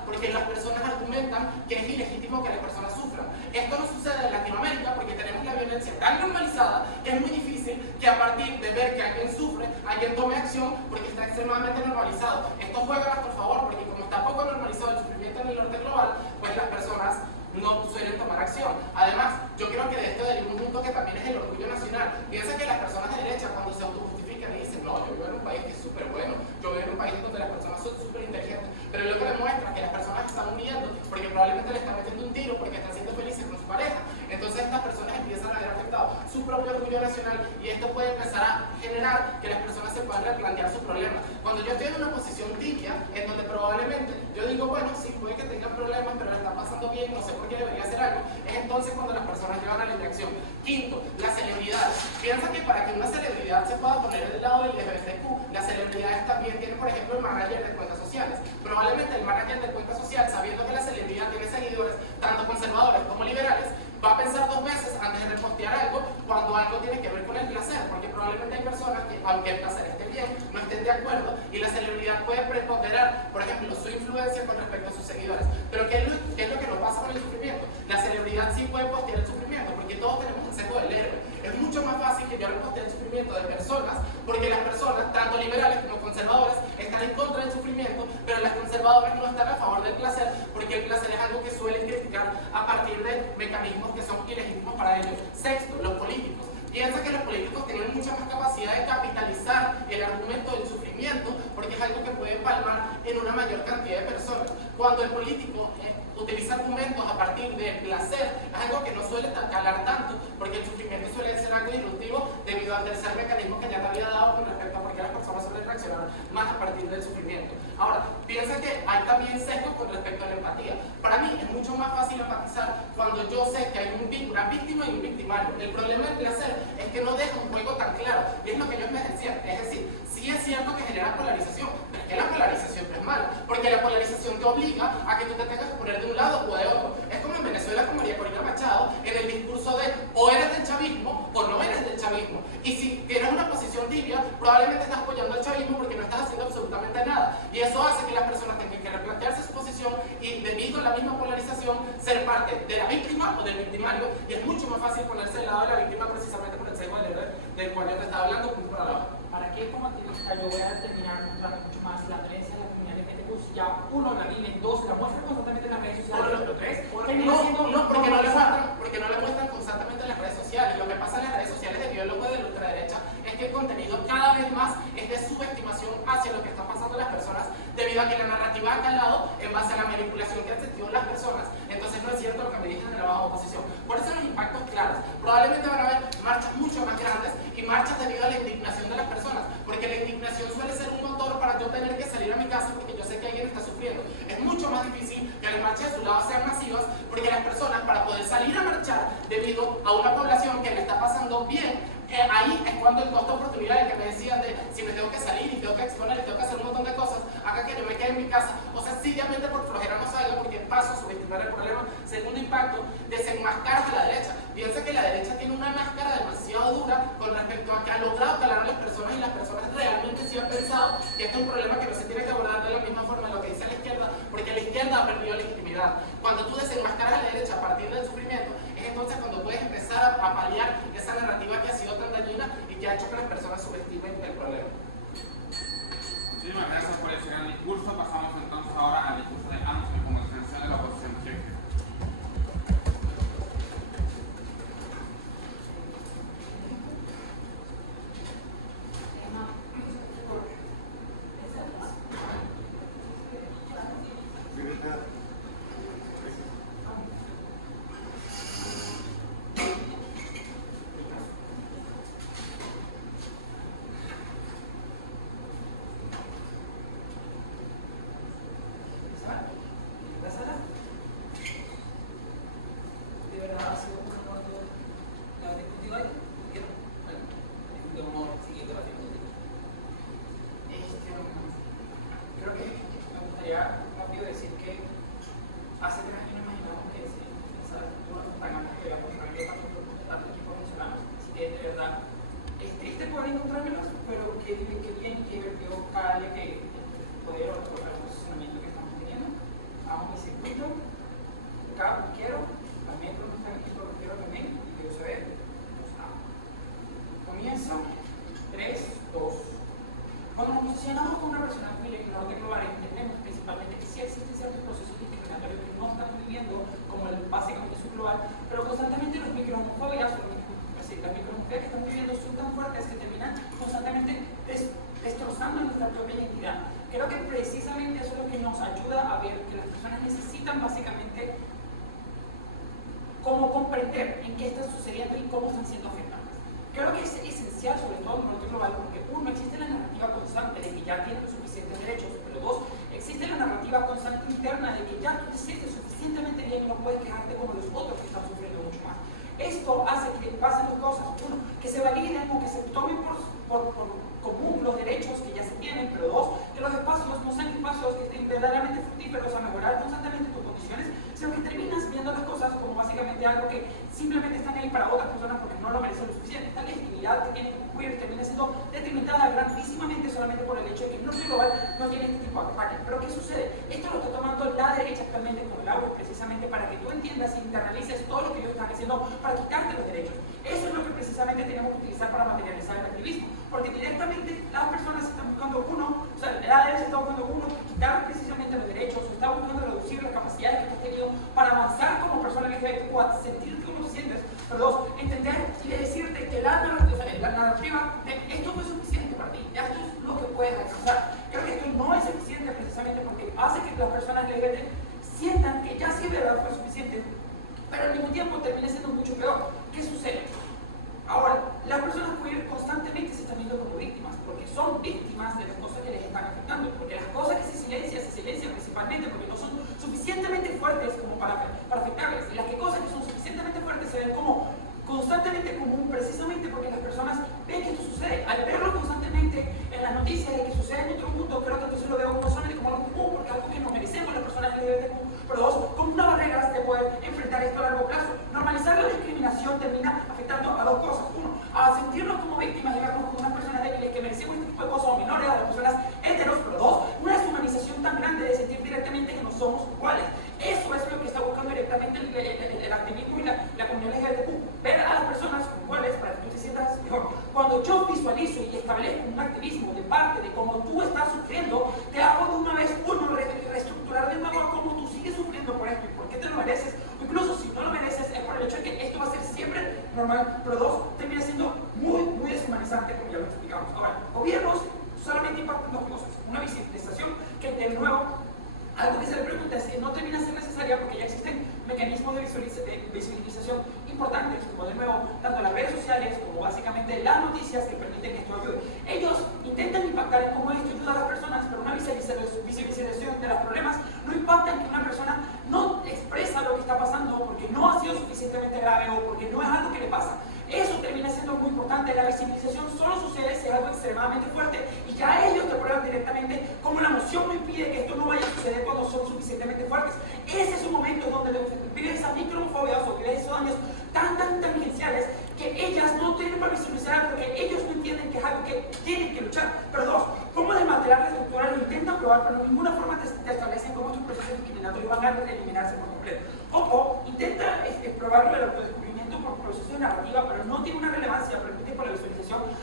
porque las personas argumentan que es ilegítimo que las personas sufran. Esto no sucede en Latinoamérica porque tenemos la violencia tan normalizada que es muy difícil que a partir de ver que alguien sufre, alguien tome acción porque está extremadamente normalizado. Esto juega a nuestro favor porque como está poco normalizado el sufrimiento en el norte global, pues las personas no suelen tomar acción. Además, yo creo que de esto deriva un punto que también es el orgullo nacional. Piensa que las personas de derecha cuando se autojustifican y dicen, no, yo vivo en un país que es súper bueno, yo vivo en un país donde las personas son súper inteligentes, pero lo que demuestra que las personas están muriendo porque probablemente le están metiendo un tiro porque están siendo felices con su pareja. Entonces estas personas empiezan a ver afectado su propio orgullo nacional y esto puede empezar a generar que las personas se puedan replantear sus problemas. Cuando yo estoy en una posición tibia, en donde probablemente yo digo, bueno, sí, puede que tenga problemas, pero le está pasando bien, no sé por qué debería hacer algo, es entonces cuando las personas llevan a la interacción. Quinto, la celebridad. Piensa que para que una celebridad se pueda poner del lado del LGBTQ, las celebridades también tienen, por ejemplo, el manager de cuentas sociales. Probablemente el manager de cuentas social, sabiendo que la celebridad tiene seguidores, tanto conservadores como liberales, va a pensar dos veces antes de repostear algo cuando algo tiene que ver con el placer, porque probablemente hay personas que, aunque el placer esté bien, no estén de acuerdo y la celebridad puede preponderar, por ejemplo, su influencia con respecto a sus seguidores. Pero ¿qué es lo que nos pasa con el sufrimiento? La celebridad sí puede postear el sufrimiento, porque todos tenemos el sesgo del héroe. Es mucho más fácil que yo repostee el sufrimiento de personas, porque las personas, tanto liberales como conservadoras, están en contra del sufrimiento, pero las conservadoras no están a favor del placer, porque el placer es algo que suelen criticar a partir de mecanismos que son ilegítimos para ellos. Sexto, los políticos. Piensa que los políticos tienen mucha más capacidad de capitalizar el argumento del sufrimiento porque es algo que puede palmar en una mayor cantidad de personas. Cuando el político utiliza argumentos a partir del placer, es algo que no suele calar tanto porque el sufrimiento suele ser algo disruptivo debido al tercer mecanismo que ya te había dado con respecto a por qué las personas suelen reaccionar más a partir del sufrimiento. Ahora, piensa que hay también sesgos con respecto a la empatía. Para mí es mucho más fácil empatizar cuando yo sé que hay una víctima y un victimario. El problema del placer es que no deja un juego tan claro, y es lo que ellos me decían. Es decir, sí es cierto que genera polarización, pero es que la polarización no es mala, porque la polarización te obliga a que tú te tengas que poner de un lado o de otro. Es como en Venezuela con María Corina Machado, en el discurso de o eres del chavismo o no eres del chavismo. Y si tienes una posición tibia, probablemente estás apoyando al chavismo porque no estás haciendo absolutamente nada. Y eso hace que las personas tengan que replantearse su posición y, debido a la misma polarización, ser parte de la víctima o del victimario. Y es mucho más fácil ponerse del lado de la víctima precisamente por el sesgo del cual yo te estaba hablando. ¿Para qué como activista yo voy a determinar mostrando mucho más la violencia de la comunidad LGBTQ? Ya uno la vive, dos la muestran constantemente en las redes sociales, pero tres no, porque no le muestran constantemente en las redes sociales. Lo que pasa en las redes sociales de biólogo de la ultraderecha es que el contenido cada vez más es de subestimación hacia lo que está pasando a las personas debido a que la narrativa ha calado en base a la manipulación que han sentido las personas. Entonces no es cierto lo que me dicen de la baja oposición. Por eso los impactos claros. Probablemente van a haber marchas mucho más grandes y marchas debido a la indignación de las personas, porque la indignación suele ser un motor para yo tener que salir a mi casa porque yo sé que alguien está sufriendo. Es mucho más difícil que las marchas de su lado sean masivas porque las personas, para poder salir a marchar debido a una población que le está pasando bien, ahí es cuando el costo de oportunidad, el que me decían de si me tengo que salir y tengo que exponer y tengo que hacer un montón de cosas, acá que yo me quede en mi casa, o sencillamente por flojera no salga porque paso a subestimar el problema. Segundo impacto, desenmascaras a la derecha. Piensa que la derecha tiene una máscara demasiado dura con respecto a que ha logrado calar a las personas y las personas realmente sí han pensado que esto es un problema que no se tiene que abordar de la misma forma de lo que dice la izquierda, porque la izquierda ha perdido legitimidad. Cuando tú desenmascaras a la derecha a partir del sufrimiento, es entonces cuando puedes empezar a paliar esa narrativa que ha sido tan dañina ha hecho que las personas subestimen el problema. Muchísimas gracias por ese gran discurso. Pasamos entonces ahora al discurso de Ángel como extensión de la oposición.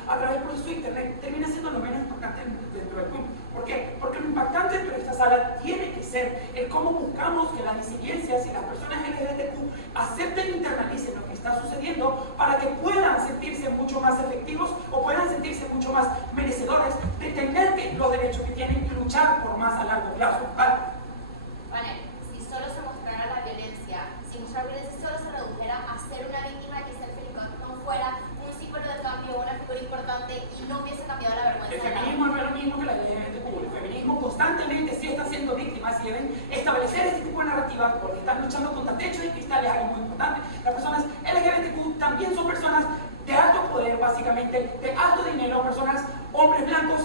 a través del proceso de internet termina siendo lo menos impactante dentro del punto. ¿Por qué? Porque lo impactante dentro de esta sala tiene que ser el cómo buscamos que las disidencias y las personas LGBTQ acepten e internalicen lo que está sucediendo para que puedan sentirse mucho más efectivos o puedan sentirse mucho más merecedores de tener los derechos que tienen y luchar por más a largo plazo. Vale, si solo se mostrara la violencia, si nuestra violencia solo se redujera a ser una víctima que ser feliz no fuera un símbolo de cambio, una figura importante y no hubiese cambiado la vergüenza. El feminismo no es lo mismo que la LGBTQ. El feminismo constantemente sí está siendo víctimas y deben establecer este tipo de narrativas porque están luchando contra techos de cristal, es algo muy importante. Las personas LGBTQ también son personas de alto poder, básicamente, de alto dinero, personas, hombres blancos,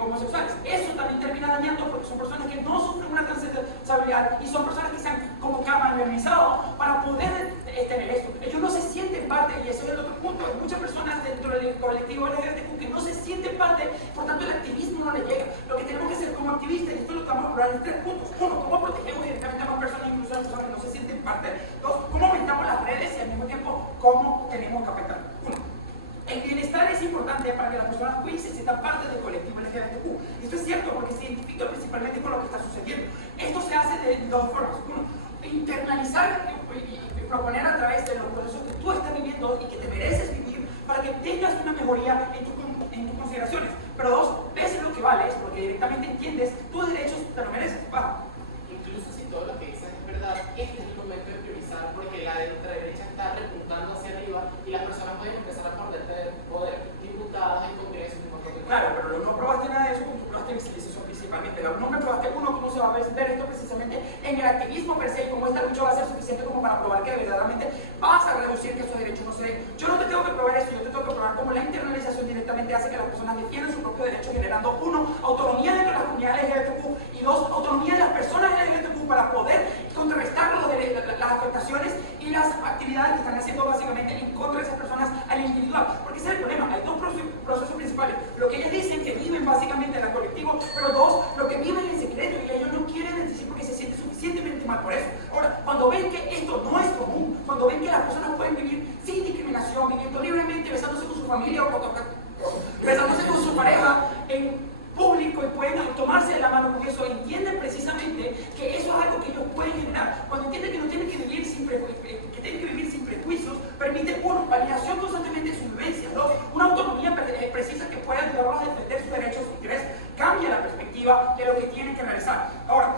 homosexuales. Eso también termina dañando porque son personas que no sufren una transexualidad y son personas que se han como camarmelizado para poder tener esto. Ellos no se sienten parte, y eso es el otro punto. Hay muchas personas dentro del colectivo LGBTQ que no se sienten parte, por tanto el activismo no les llega. Lo que tenemos que hacer como activistas, y esto lo estamos a probar en 3 puntos. 1, ¿cómo protegemos directamente a más personas, incluso a las personas que no se sienten parte? 2, ¿cómo aumentamos las redes? Y al mismo tiempo, ¿cómo tenemos que afectar? 1. El bienestar es importante para que las personas queer se sientan parte del colectivo LGBTQ. Esto es cierto porque se identifica principalmente con lo que está sucediendo. Esto se hace de 2 formas. 1, internalizar y proponer a través de los procesos que tú estás viviendo y que te mereces vivir para que tengas una mejoría en tus consideraciones. Pero 2, ves lo que vales porque directamente entiendes tus derechos, te lo mereces. Incluso si todo lo que dices es verdad, este es el momento de priorizar porque la derecha está repuntando hacia arriba y las personas pueden empezar a perder poder, diputadas en Congreso, Claro, pero no probaste nada de eso porque tú probaste visibilización principalmente. No me probaste cómo se va a ver esto precisamente en el activismo per se y cómo esta lucha va a ser suficiente como para probar que verdaderamente vas a reducir que esos derechos no se den. Yo no te tengo que probar eso, yo te tengo que probar cómo la internalización directamente hace que las personas defiendan sus propios derechos, generando 1, autonomía dentro de las comunidades LGBTQ y 2, autonomía de las personas LGBTQ para poder contrarrestar las afectaciones y las actividades que están haciendo básicamente en contra de esas personas al individual. Porque ese es el problema, hay 2 procesos principales. Lo que ellos dicen que viven básicamente en el colectivo, pero 2, lo que viven en secreto y ellos no quieren decir porque se sienten suficientemente mal por eso. Ahora, cuando ven que esto no es común, cuando ven que las personas pueden vivir sin discriminación, viviendo libremente, besándose con su familia o besándose con su pareja en público y pueden tomarse de la mano con eso, entienden precisamente que eso es algo que ellos pueden generar. Cuando entienden que no tienen que vivir sin prejuicios, permite 1, validación constantemente de sus vivencias, 2, una autonomía precisa que pueda ayudarlos a defender sus derechos y 3, cambia la perspectiva de lo que tienen que realizar. Ahora,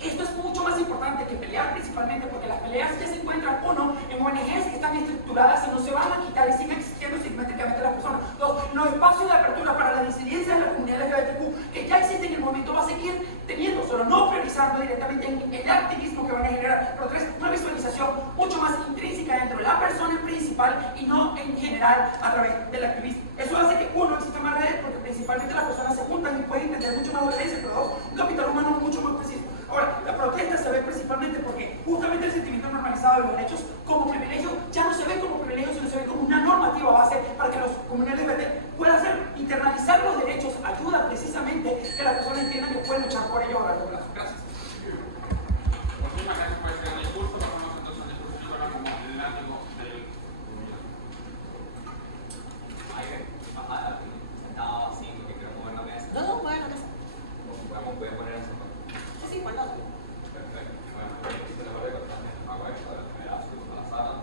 esto es mucho más importante que pelear principalmente porque las peleas que se encuentran, 1, en ONGs que están estructuradas y no se van a quitar y siguen existiendo sistemáticamente las personas. 2, los espacios de apertura para la disidencia de la comunidad LGBTQ que ya existen en el momento va a seguir teniendo, solo no priorizando directamente en el activismo que van a generar. Pero 3, una visualización mucho más intrínseca dentro de la persona principal y no en general a través del activismo. Eso hace que 1, exista más redes porque principalmente las personas se juntan y pueden entender mucho más violencia, pero 2, un capital humano mucho más preciso. Ahora, la protesta se ve principalmente porque justamente el sentimiento normalizado de los derechos como privilegio ya no se ve como privilegio, sino se ve como una normativa base para que los comunidades LGBT puedan internalizar los derechos, ayuda precisamente que las personas entiendan que pueden luchar por ellos a largo plazo. Gracias. Muchísimas gracias por este gran discurso. Pasamos entonces al discurso Nicolás como el látigo del comunidad. Estaba así porque quiero mover la mesa. No, bueno, no sé. Voy a poner eso. Sí, bueno. Perfecto. Bueno, si te lo voy a contar, me hago esto, me da azul a la sala.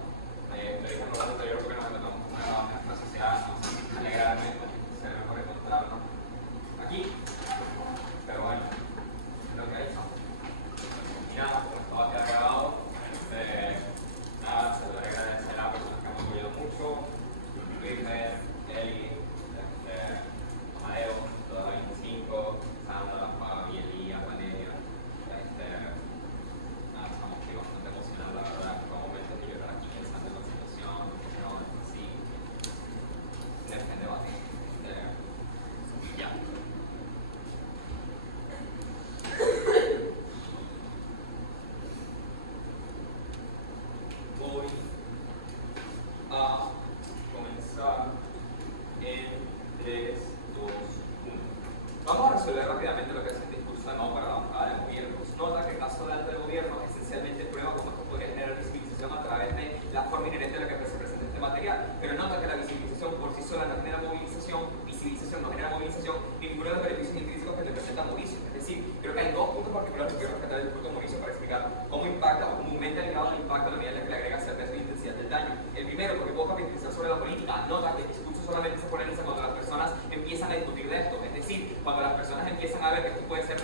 material. Pero nota que la visibilización por sí sola no genera movilización, no genera movilización, ni ninguno de los beneficios intrínsecos que te presenta Mauricio. Es decir, creo que hay dos puntos particulares que quiero rescatar del punto de Mauricio para explicar cómo impacta o cómo aumenta el grado de impacto a la medida en la que le agrega certeza y intensidad del daño. El primero, porque puedo capitalizar sobre la política. Nota que el discurso solamente se polariza cuando las personas empiezan a discutir de esto. Es decir, cuando las personas empiezan a ver que esto puede ser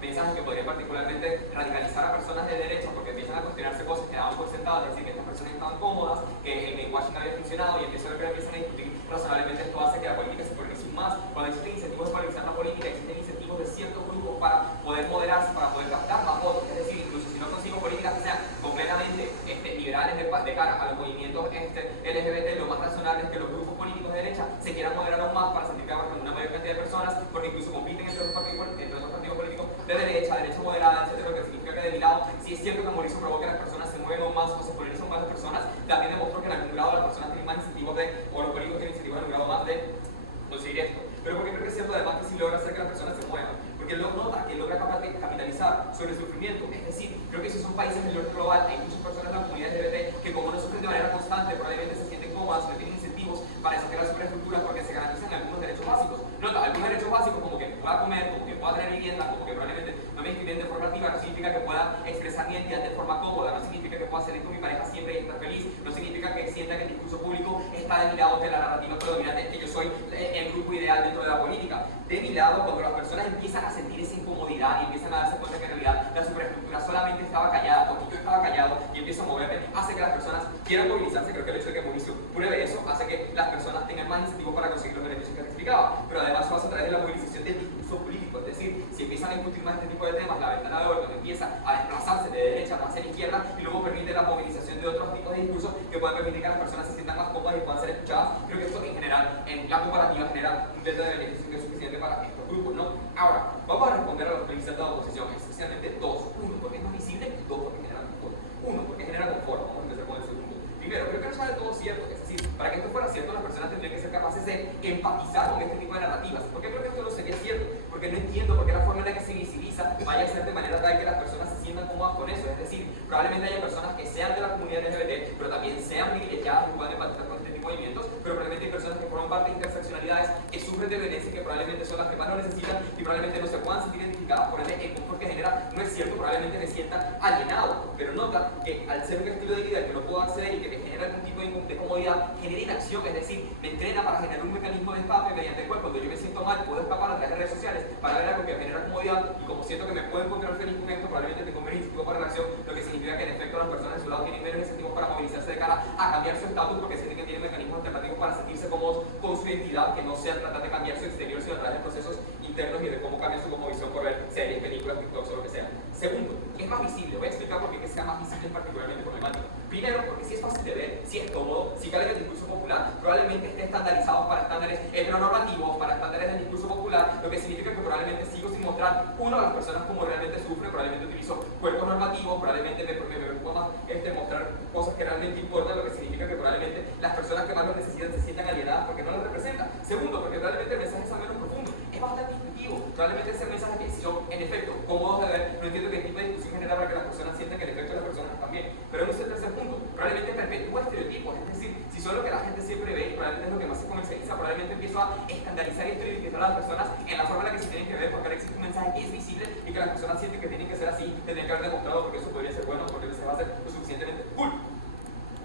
mensajes que podrían particularmente radicalizar a personas de derecha porque empiezan a cuestionarse cosas que daban por sentadas, es decir, que estas personas estaban cómodas, que el greenwashing había funcionado y empiezan a discutir razonablemente, esto hace que la política se polarice más. Cuando existen incentivos de polarizar la política, existen incentivos de ciertos grupos para poder moderarse, para poder captar más votos. Es decir, incluso si no consigo políticas que sean completamente liberales de cara a los movimientos LGBT, lo más razonable es que los grupos políticos de derecha se quieran moderar aún más para sentir que abarcan una mayor cantidad de personas, porque incluso compiten entre los partidos políticos de derecha moderada, etc. Lo que significa que de mi lado, si es cierto que Mauricio provoca que las personas se mueven aún más o se polarizan más las personas, también demostró que en algún grado las personas tienen más incentivos o los políticos tienen incentivos en algún grado más de conseguir esto. Pero porque creo que es cierto además que sí logra hacer que las personas se muevan, porque él nota que logra capitalizar sobre el sufrimiento. Es decir, creo que si son países del norte global, hay muchas personas de la comunidad LGBT que como no sufren de manera constante, probablemente se sienten cómodas, no tienen incentivos para desarrollar superestructuras porque se garantizan algunos derechos básicos. Nota, algunos derechos básicos como que pueda comer, como que pueda tener vivienda, como que probablemente no me discriminen de forma activa, no significa que pueda expresar mi identidad de forma cómoda, no significa que pueda salir con mi pareja siempre y estar feliz, no significa que sienta que el discurso público está de mi lado, que la narrativa predominante es que yo soy el grupo ideal dentro de la política. De mi lado, cuando las personas empiezan a sentir esa incomodidad y empiezan a darse cuenta que en realidad la superestructura solamente estaba callada, porque yo estaba callado y empiezo a moverme, hace que las personas quieran movilizarse. Creo que el hecho de que Mauricio pruebe eso hace que las personas tengan más incentivos para conseguir los beneficios que te explicaba. Pero además lo hace a través de la movilización del discurso político, es decir, si empiezan a discutir más este tipo de temas, la ventana de Overton empieza a desplazarse de derecha hacia la izquierda y luego permite la movilización de otros tipos de discursos que pueden permitir que las personas se sientan más cómodas y puedan ser escuchadas. Creo que esto en general, en la comparativa, genera un delta de beneficios que es suficiente para estos grupos, ¿no? Ahora, vamos a responder a los que dicen la oposición, esencialmente dos. Uno, porque es más visible, y dos, porque genera confort. Uno, porque genera confort. Vamos a empezar con el segundo. Primero, creo que no es del todo cierto, es decir, para que esto fuera cierto, las personas tendrían que ser capaces de empatizar con este tipo de narrativas. ¿Por qué creo que esto no sería cierto? Porque no entiendo por qué la forma en la que se visibiliza vaya a ser de manera tal que las personas se sientan cómodas con eso. Es decir, probablemente haya personas que sean de la comunidad LGBT, pero también sean privilegiadas y puedan empatizar con este tipo de movimientos, pero probablemente hay personas que forman parte de interseccionalidades que sufren de violencia y que probablemente son las que más lo necesitan y probablemente no se puedan sentir identificadas. Por ende, el confort que genera no es cierto, probablemente me sienta alienado, pero nota que al ser un estilo de vida al que no puedo acceder y que me genera algún tipo de comodidad, genera inacción, es decir, me entrena para generar un mecanismo de escape mediante el cual cuando yo me siento mal puedo escapar a través de redes sociales para ver algo que me genera comodidad, y como siento que me puedo encontrar feliz con esto, probablemente tengo menos incentivo para la acción, lo que significa que en efecto las personas de su lado tienen menos incentivos para movilizarse de cara a cambiar su estatus porque sienten que tienen mecanismos alternativos para sentirse cómodos con su identidad, que no sean tratar de cambiar su exterior, sino a través de procesos internos y de cómo cambian su cosmovisión por ver series, películas, TikToks o lo que sea. Segundo, es más visible. Voy a explicar por qué que sea más visible es particularmente problemático. Primero, porque si es fácil de ver, si es cómodo, si cabe en el discurso popular, probablemente esté estandarizado para estándares heteronormativos, para estándares del discurso popular, lo que significa que probablemente sigo sin mostrar uno a las personas como realmente sufren, probablemente utilizo cuerpos normativos, probablemente me preocupa más mostrar cosas que realmente importan, lo que significa que probablemente las personas que más lo necesitan se sientan alienadas porque no las representan. Segundo, porque probablemente el mensaje sea menos profundo, es bastante intuitivo, probablemente ese mensaje que si son en efecto cómodos de ver, no entiendo qué tipo de discusión genera para que las personas sientan que en efecto las personas están bien. Pero no es el tercer punto, probablemente perpetúa estereotipos, es decir, si son lo que la gente siempre ve y probablemente es lo que más se comercializa, probablemente empiezo a estandarizar y estereotipar a las personas en la forma en la que se tienen que ver, porque ahora existe un mensaje que es visible y que las personas sienten que tienen que ser así, tendrían que haber demostrado porque eso podría ser bueno, porque se va a hacer lo suficientemente cool.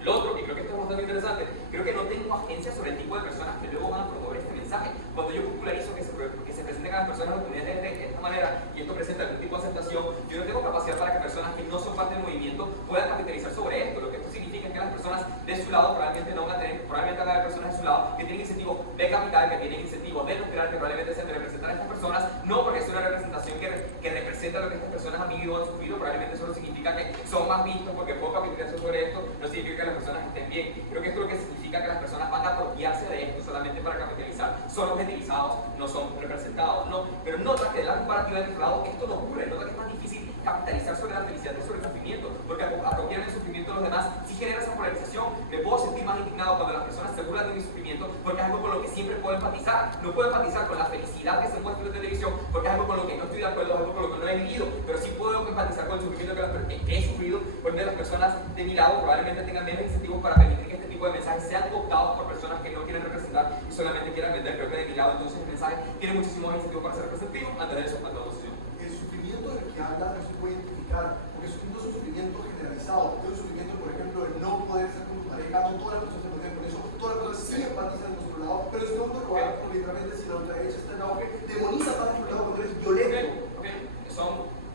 Lo otro, y creo que esto es bastante interesante, creo que no tengo agencia sobre el tipo de personas que luego van a promover este mensaje. Cuando yo popularizo que se presenten a las personas de la comunidad de esta manera y esto presenta algún tipo de aceptación, yo no tengo capacidad para que personas que no son parte del movimiento puedan capitalizar sobre esto. Lo que esto significa es que las personas de su lado probablemente no van a tener, probablemente van a haber personas de su lado que tienen incentivos de capital, que tienen incentivos de lucrar, que probablemente se representan a estas personas, no porque es una representación que representa lo que estas personas han vivido o han sufrido, probablemente solo significa que son más vistos porque puedo capitalizar sobre esto, no significa que las personas estén bien. Creo que esto es lo que significa que las personas van a apropiarse de esto solamente para capitalizar. Son objetivizados, no son representados, ¿no? Pero nota que de la comparativa del otro lado esto no ocurre, nota que es más difícil capitalizar sobre la felicidad que sobre el sufrimiento, porque apropiar el sufrimiento de los demás sí genera esa polarización. Me puedo sentir más indignado cuando las personas se burlan de mi sufrimiento porque es algo con lo que siempre puedo empatizar. No puedo empatizar con la felicidad que se muestra en la televisión porque es algo con lo que no estoy de acuerdo, es algo con lo que no he vivido, pero sí puedo empatizar con el sufrimiento que he sufrido, por donde las personas de mi lado probablemente tengan menos incentivos para permitir que este tipo de mensajes sean cooptados por personas que no quieren representar y solamente quieren vender. Creo que de mi lado entonces el mensaje tiene muchísimo más incentivo para ser representativo. Antes de eso, a toda oposición. El sufrimiento del que habla no se puede identificar, porque no es un sufrimiento generalizado, es un sufrimiento, por ejemplo, de no poder estar con tu pareja, no todas las personas se pueden con eso, todas las personas sí empatizan con nuestro lado, pero en segundo lugar, porque literalmente si la ultraderecha está en auge, demoniza para tu lado cuando eres violento. Okay. Son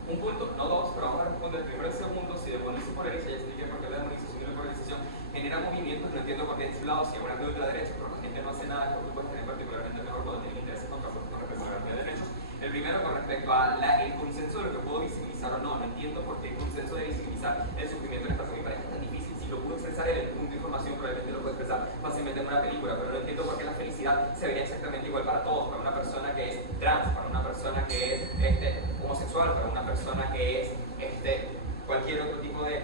un punto, no dos, pero vamos a responder primero el segundo. Si demoniza y polariza, ya expliqué por qué la demonización y la polarización genera movimientos. No entiendo por qué de su lado, si hablando de ultraderecha, pero la gente no hace nada, creo que puede tener particularmente mejor cuando tienen intereses con respecto a la garantía de derechos. El primero, con respecto al consenso de lo que puedo visibilizar o no. No entiendo por qué el consenso de visibilizar el sufrimiento en esta persona me parece tan difícil. Si lo pudo expresar en el punto de información, probablemente lo puede expresar fácilmente en una película, pero no entiendo por qué la felicidad se vería exactamente igual para todos, para una persona que es trans, para una persona que es homosexual, para una persona que es cualquier otro tipo de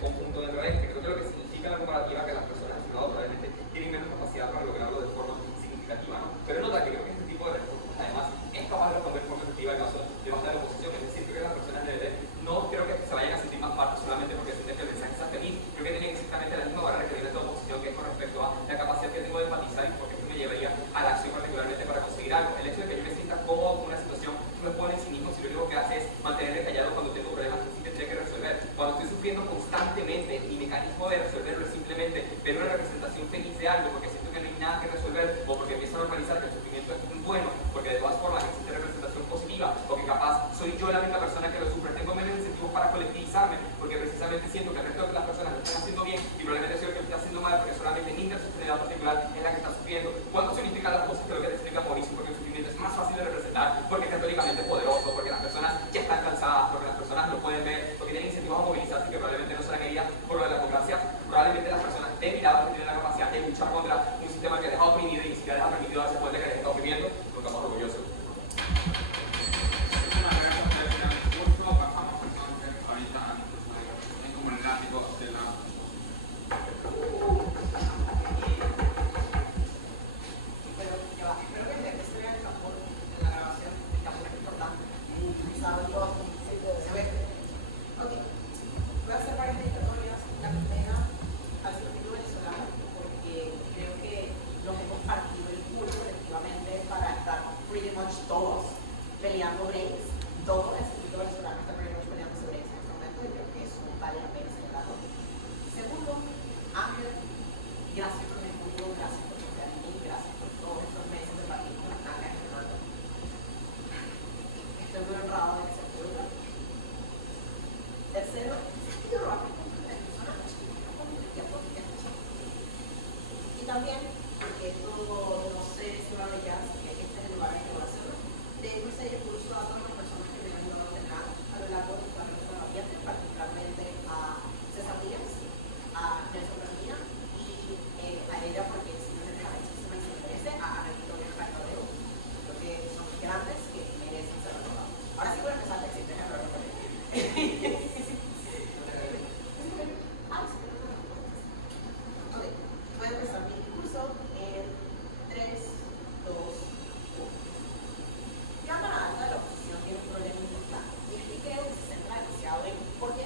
conjunto dentro de que creo que lo que significa la comparativa es que las personas de su lado probablemente tienen menos capacidad para lograrlo de forma significativa, ¿no? Pero nota que creo que este tipo de respuestas además es capaz de responder de forma efectiva en caso de bastante de oposición. Es decir, creo que las personas LGBT no creo que se vayan a sentir más parte solamente porque sienten que el mensaje sea feliz. Creo que tienen exactamente la misma barrera que tiene esta oposición, que es con respecto a la capacidad que tengo de empatizar, y porque esto me llevaría a la acción particularmente para conseguir algo. El hecho de que yo me sienta cómodo con una situación no me pone en cinismo, si lo único que hace es mantenerme callado cuando tengo problemas que sí tendría que resolver. Cuando estoy sufriendo constantemente, mi mecanismo de resolverlo es simplemente ver una representación feliz de algo porque siento que no hay nada que resolver, o porque empiezo a normalizar que el sufrimiento es muy bueno, porque de todas formas existe representación positiva, o que capaz soy yo la única persona que lo sufre. Tengo menos incentivos para colectivizarme, porque precisamente siento que el resto de las personas lo están haciendo bien y probablemente soy el que lo está haciendo mal, porque solamente mi interseccionalidad particular es la que está sufriendo. ¿Cuánto significa las voces de lo que te explica Mauricio? Porque el sufrimiento es más fácil de representar, porque es católicamente poderoso, porque las personas ya están cansadas, porque las personas lo pueden ver, porque tienen incentivos a movilizarse que probablemente no serán heridas por lo de la democracia. Probablemente las personas de mi lado que tienen la capacidad de luchar contra un sistema que les ha oprimido y ni siquiera les ha permitido darse cuenta que les está oprimiendo, nunca más orgulloso. Muchísimas gracias por el discurso. Pasamos entonces ahorita al discurso de comunicativo de la... Pero ya va, espero que se vea el tambor en la grabación. El tambor es importante. ¿Saben todos? ¿Se ve? Ok. Voy a hacer varias dedicatorias. La primera al circuito venezolano, porque creo que nos hemos partido el culo colectivamente para estar pretty much todos peleando breaks. Todo el circuito venezolano está pretty much peleando sobre breaks en este momento, y creo que eso vale la pena señalarlo. Segundo, Ángel, gracias por venir conmigo, gracias por confiar en mí, gracias por todos estos meses de partir con las nalgas en el mundo. Estoy muy honrado de que se pueda. Tercero, yo lo hago con las personas y también, porque esto no sé si va a llegar, que este es el lugar en que voy a hacerlo, de un sello curso a todas las personas que me han ayudado a entrenar a lo largo de nuestra ambiente, particularmente a César Díaz, a Nelson Bernina y a ella, porque si no es muchísima y se merece, a Ana Victoria Cartadeo. Creo que son grandes que merecen ser recordados. Ahora sí voy a empezar a decir, déjame hablar con él. Ok, voy a empezar mi discurso en 3, 2, 1. Cámara alta de la oposición tiene un problema importante, y es que creo que se centra demasiado en por qué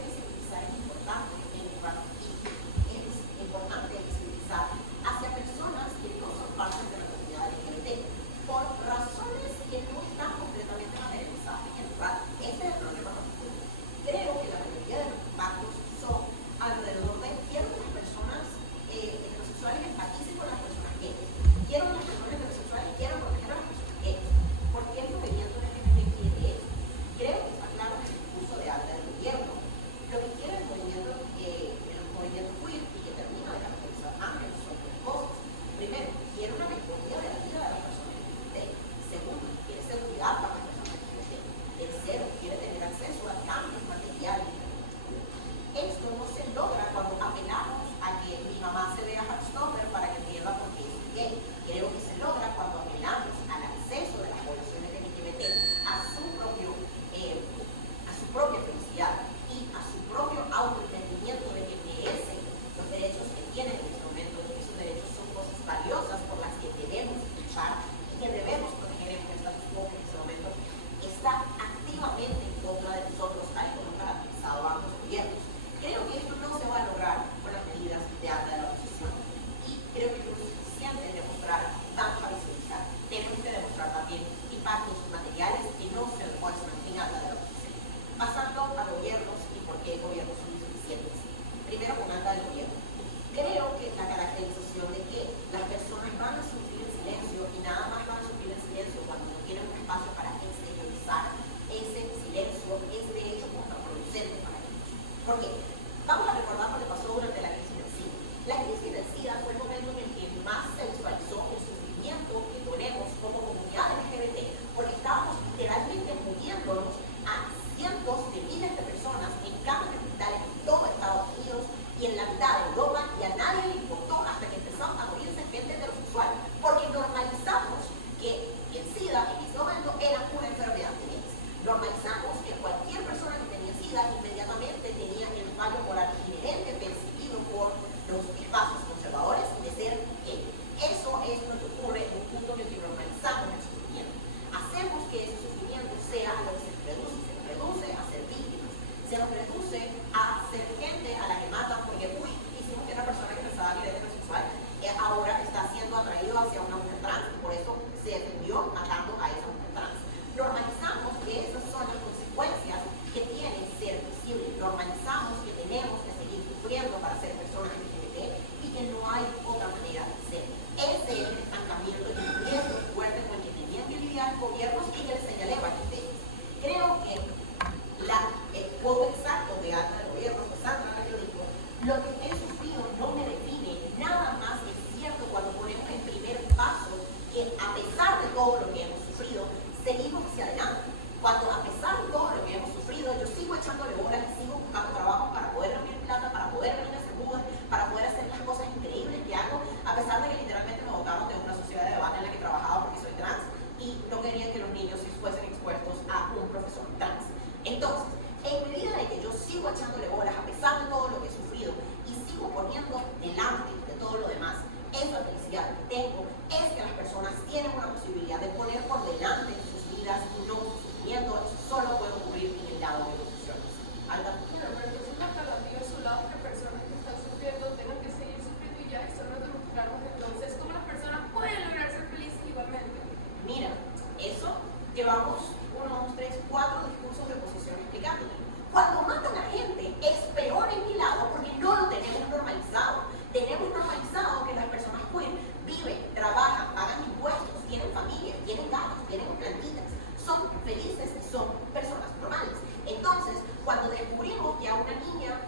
hacia una mujer trans, por eso se defendió matando a esa mujer trans. Normalizamos que esas son las consecuencias que tiene ser visible. Normalizamos que tenemos que seguir sufriendo para ser personas LGBT y que no hay otra manera de ser. Ese es el estancamiento y el riesgo fuerte con el que tenían que lidiar gobiernos y que les señalé varias veces. Creo que el voto exacto de alta del gobierno, de Sandra, que lo dijo, lo que he sufrido no me define, nada más es cierto cuando ponemos el primer paso, que a pesar de todo lo que hemos sufrido, seguimos hacia adelante. Cuando a pesar de todo lo que hemos sufrido, yo sigo echándole bolas y sigo buscando trabajo para poder reunir plata, para poder venir a Segura, para poder hacer las cosas increíbles que hago, a pesar de que literalmente me botaron de una sociedad de debate en la que trabajaba porque soy trans y no quería que los niños fuesen expuestos a un profesor trans. Entonces, en medida de que yo sigo echándole bolas a pesar de todo lo que he sufrido y sigo poniendo delante de todo lo demás, esa felicidad que tengo es que las personas tienen una posibilidad de poner por delante sus vidas y no su sufrimiento. Eso solo puede ocurrir en el lado de las opciones. Alta. Bueno, pero entonces la alternativa es un lado que personas que están sufriendo tengan que seguir sufriendo y ya, eso no es demostrarnos entonces cómo las personas pueden lograr ser felices igualmente. Mira, eso llevamos 1, 2, 3, 4 discursos de oposición explicándolo. Cuando matan a gente es peor en mi lado porque no lo tenemos normalizado. Tenemos normalizado que las personas queer viven, trabajan, pagan impuestos, tienen familia, tienen gatos, tienen plantitas, son felices y son personas normales. Entonces, cuando descubrimos que a una niña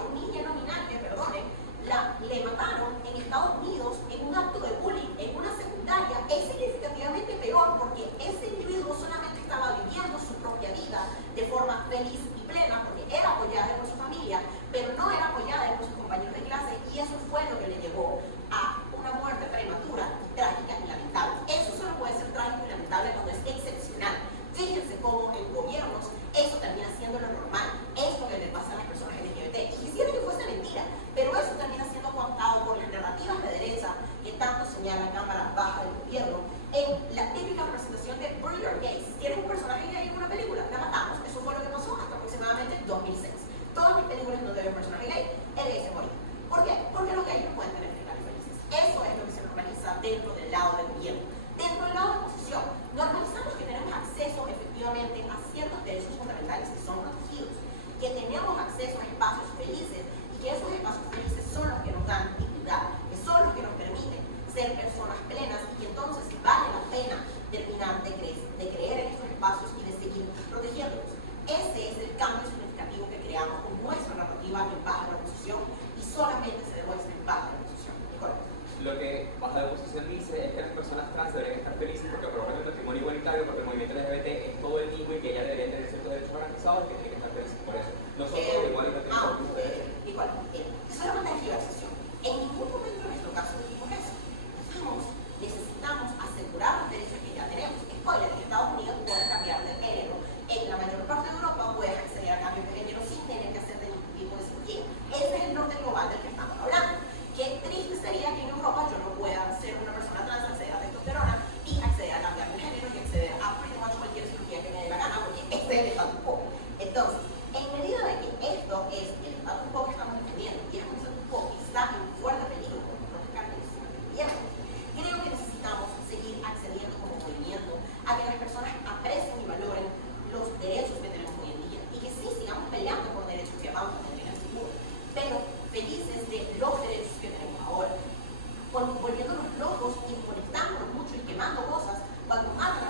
no binaria, le mataron en Estados Unidos en un acto de bullying en una secundaria, es significativamente peor porque ese individuo solamente estaba viviendo su propia vida de forma feliz y plena porque era apoyada por su familia, pero no era apoyada por sus compañeros de clase, y eso fue lo que le llevó a una muerte prematura, trágica y lamentable. Eso solo puede ser trágico y lamentable cuando es excepcional. Fíjense cómo en gobiernos eso termina siendo lo normal, es lo que le pasa a las personas LGBT. Y quisiera que fuese mentira, pero eso termina siendo contado por las narrativas de derecha que tanto señala la Cámara Baja del Gobierno. En la típica presentación de Brilliant Gays, tienes un personaje gay en una película, la matamos. Eso fue lo que pasó hasta aproximadamente 2006. Todas mis películas donde había un personaje gay, el gay se moría. ¿Por qué? Porque los gays no pueden tener finales felices. Eso es lo que se normaliza dentro del lado del gobierno. Dentro del lado de la oposición, normalizamos que tenemos acceso efectivamente a ciertos derechos fundamentales que son protegidos, que tenemos acceso a espacios felices y que esos espacios felices son los que nos dan dignidad, que son los que nos permiten ser personas plenas y que entonces vale la pena terminar de creer en estos espacios y de seguir protegiéndolos. Ese es el cambio significativo que creamos con nuestra narrativa en paz de la oposición y solamente se demuestra en paz de la oposición. Correcto. Lo que Baja de Oposición dice es que las personas trans deberían estar felices porque promueven el matrimonio igualitario, porque el movimiento LGBT es todo el mismo y que ellas deberían tener ciertos derechos garantizados, que tienen que estar felices por eso. No son todos iguales y no tienen todos los derechos. Igual, solamente hay diversación. En ningún momento en nuestro caso dijimos eso. Dijimos, necesitamos asegurar los derechos que ya tenemos. Spoiler, en Estados Unidos puedes cambiar de género. En la mayor parte de Europa puedes acceder a cambios de género sin tener que hacer ningún tipo de cirugía. Ese es el norte global del que estamos hablando. Qué triste sería que en Europa yo no pueda ser una persona trans, acceder a testosterona y acceder a cambiar de género y acceder a pretty much cualquier cirugía que me dé la gana, porque este es el status quo. Entonces, en medida de que esto es el status quo que estamos defendiendo y es un status quo que está en fuerte peligro por nuestros características de gobierno, creo que necesitamos seguir accediendo como movimiento a que las personas aprecien y valoren los derechos que tenemos hoy en día y que sí sigamos peleando por derechos que vamos a tener en el futuro, pero felices de los derechos que tenemos ahora, volviéndonos locos y molestándonos mucho y quemando cosas cuando matan a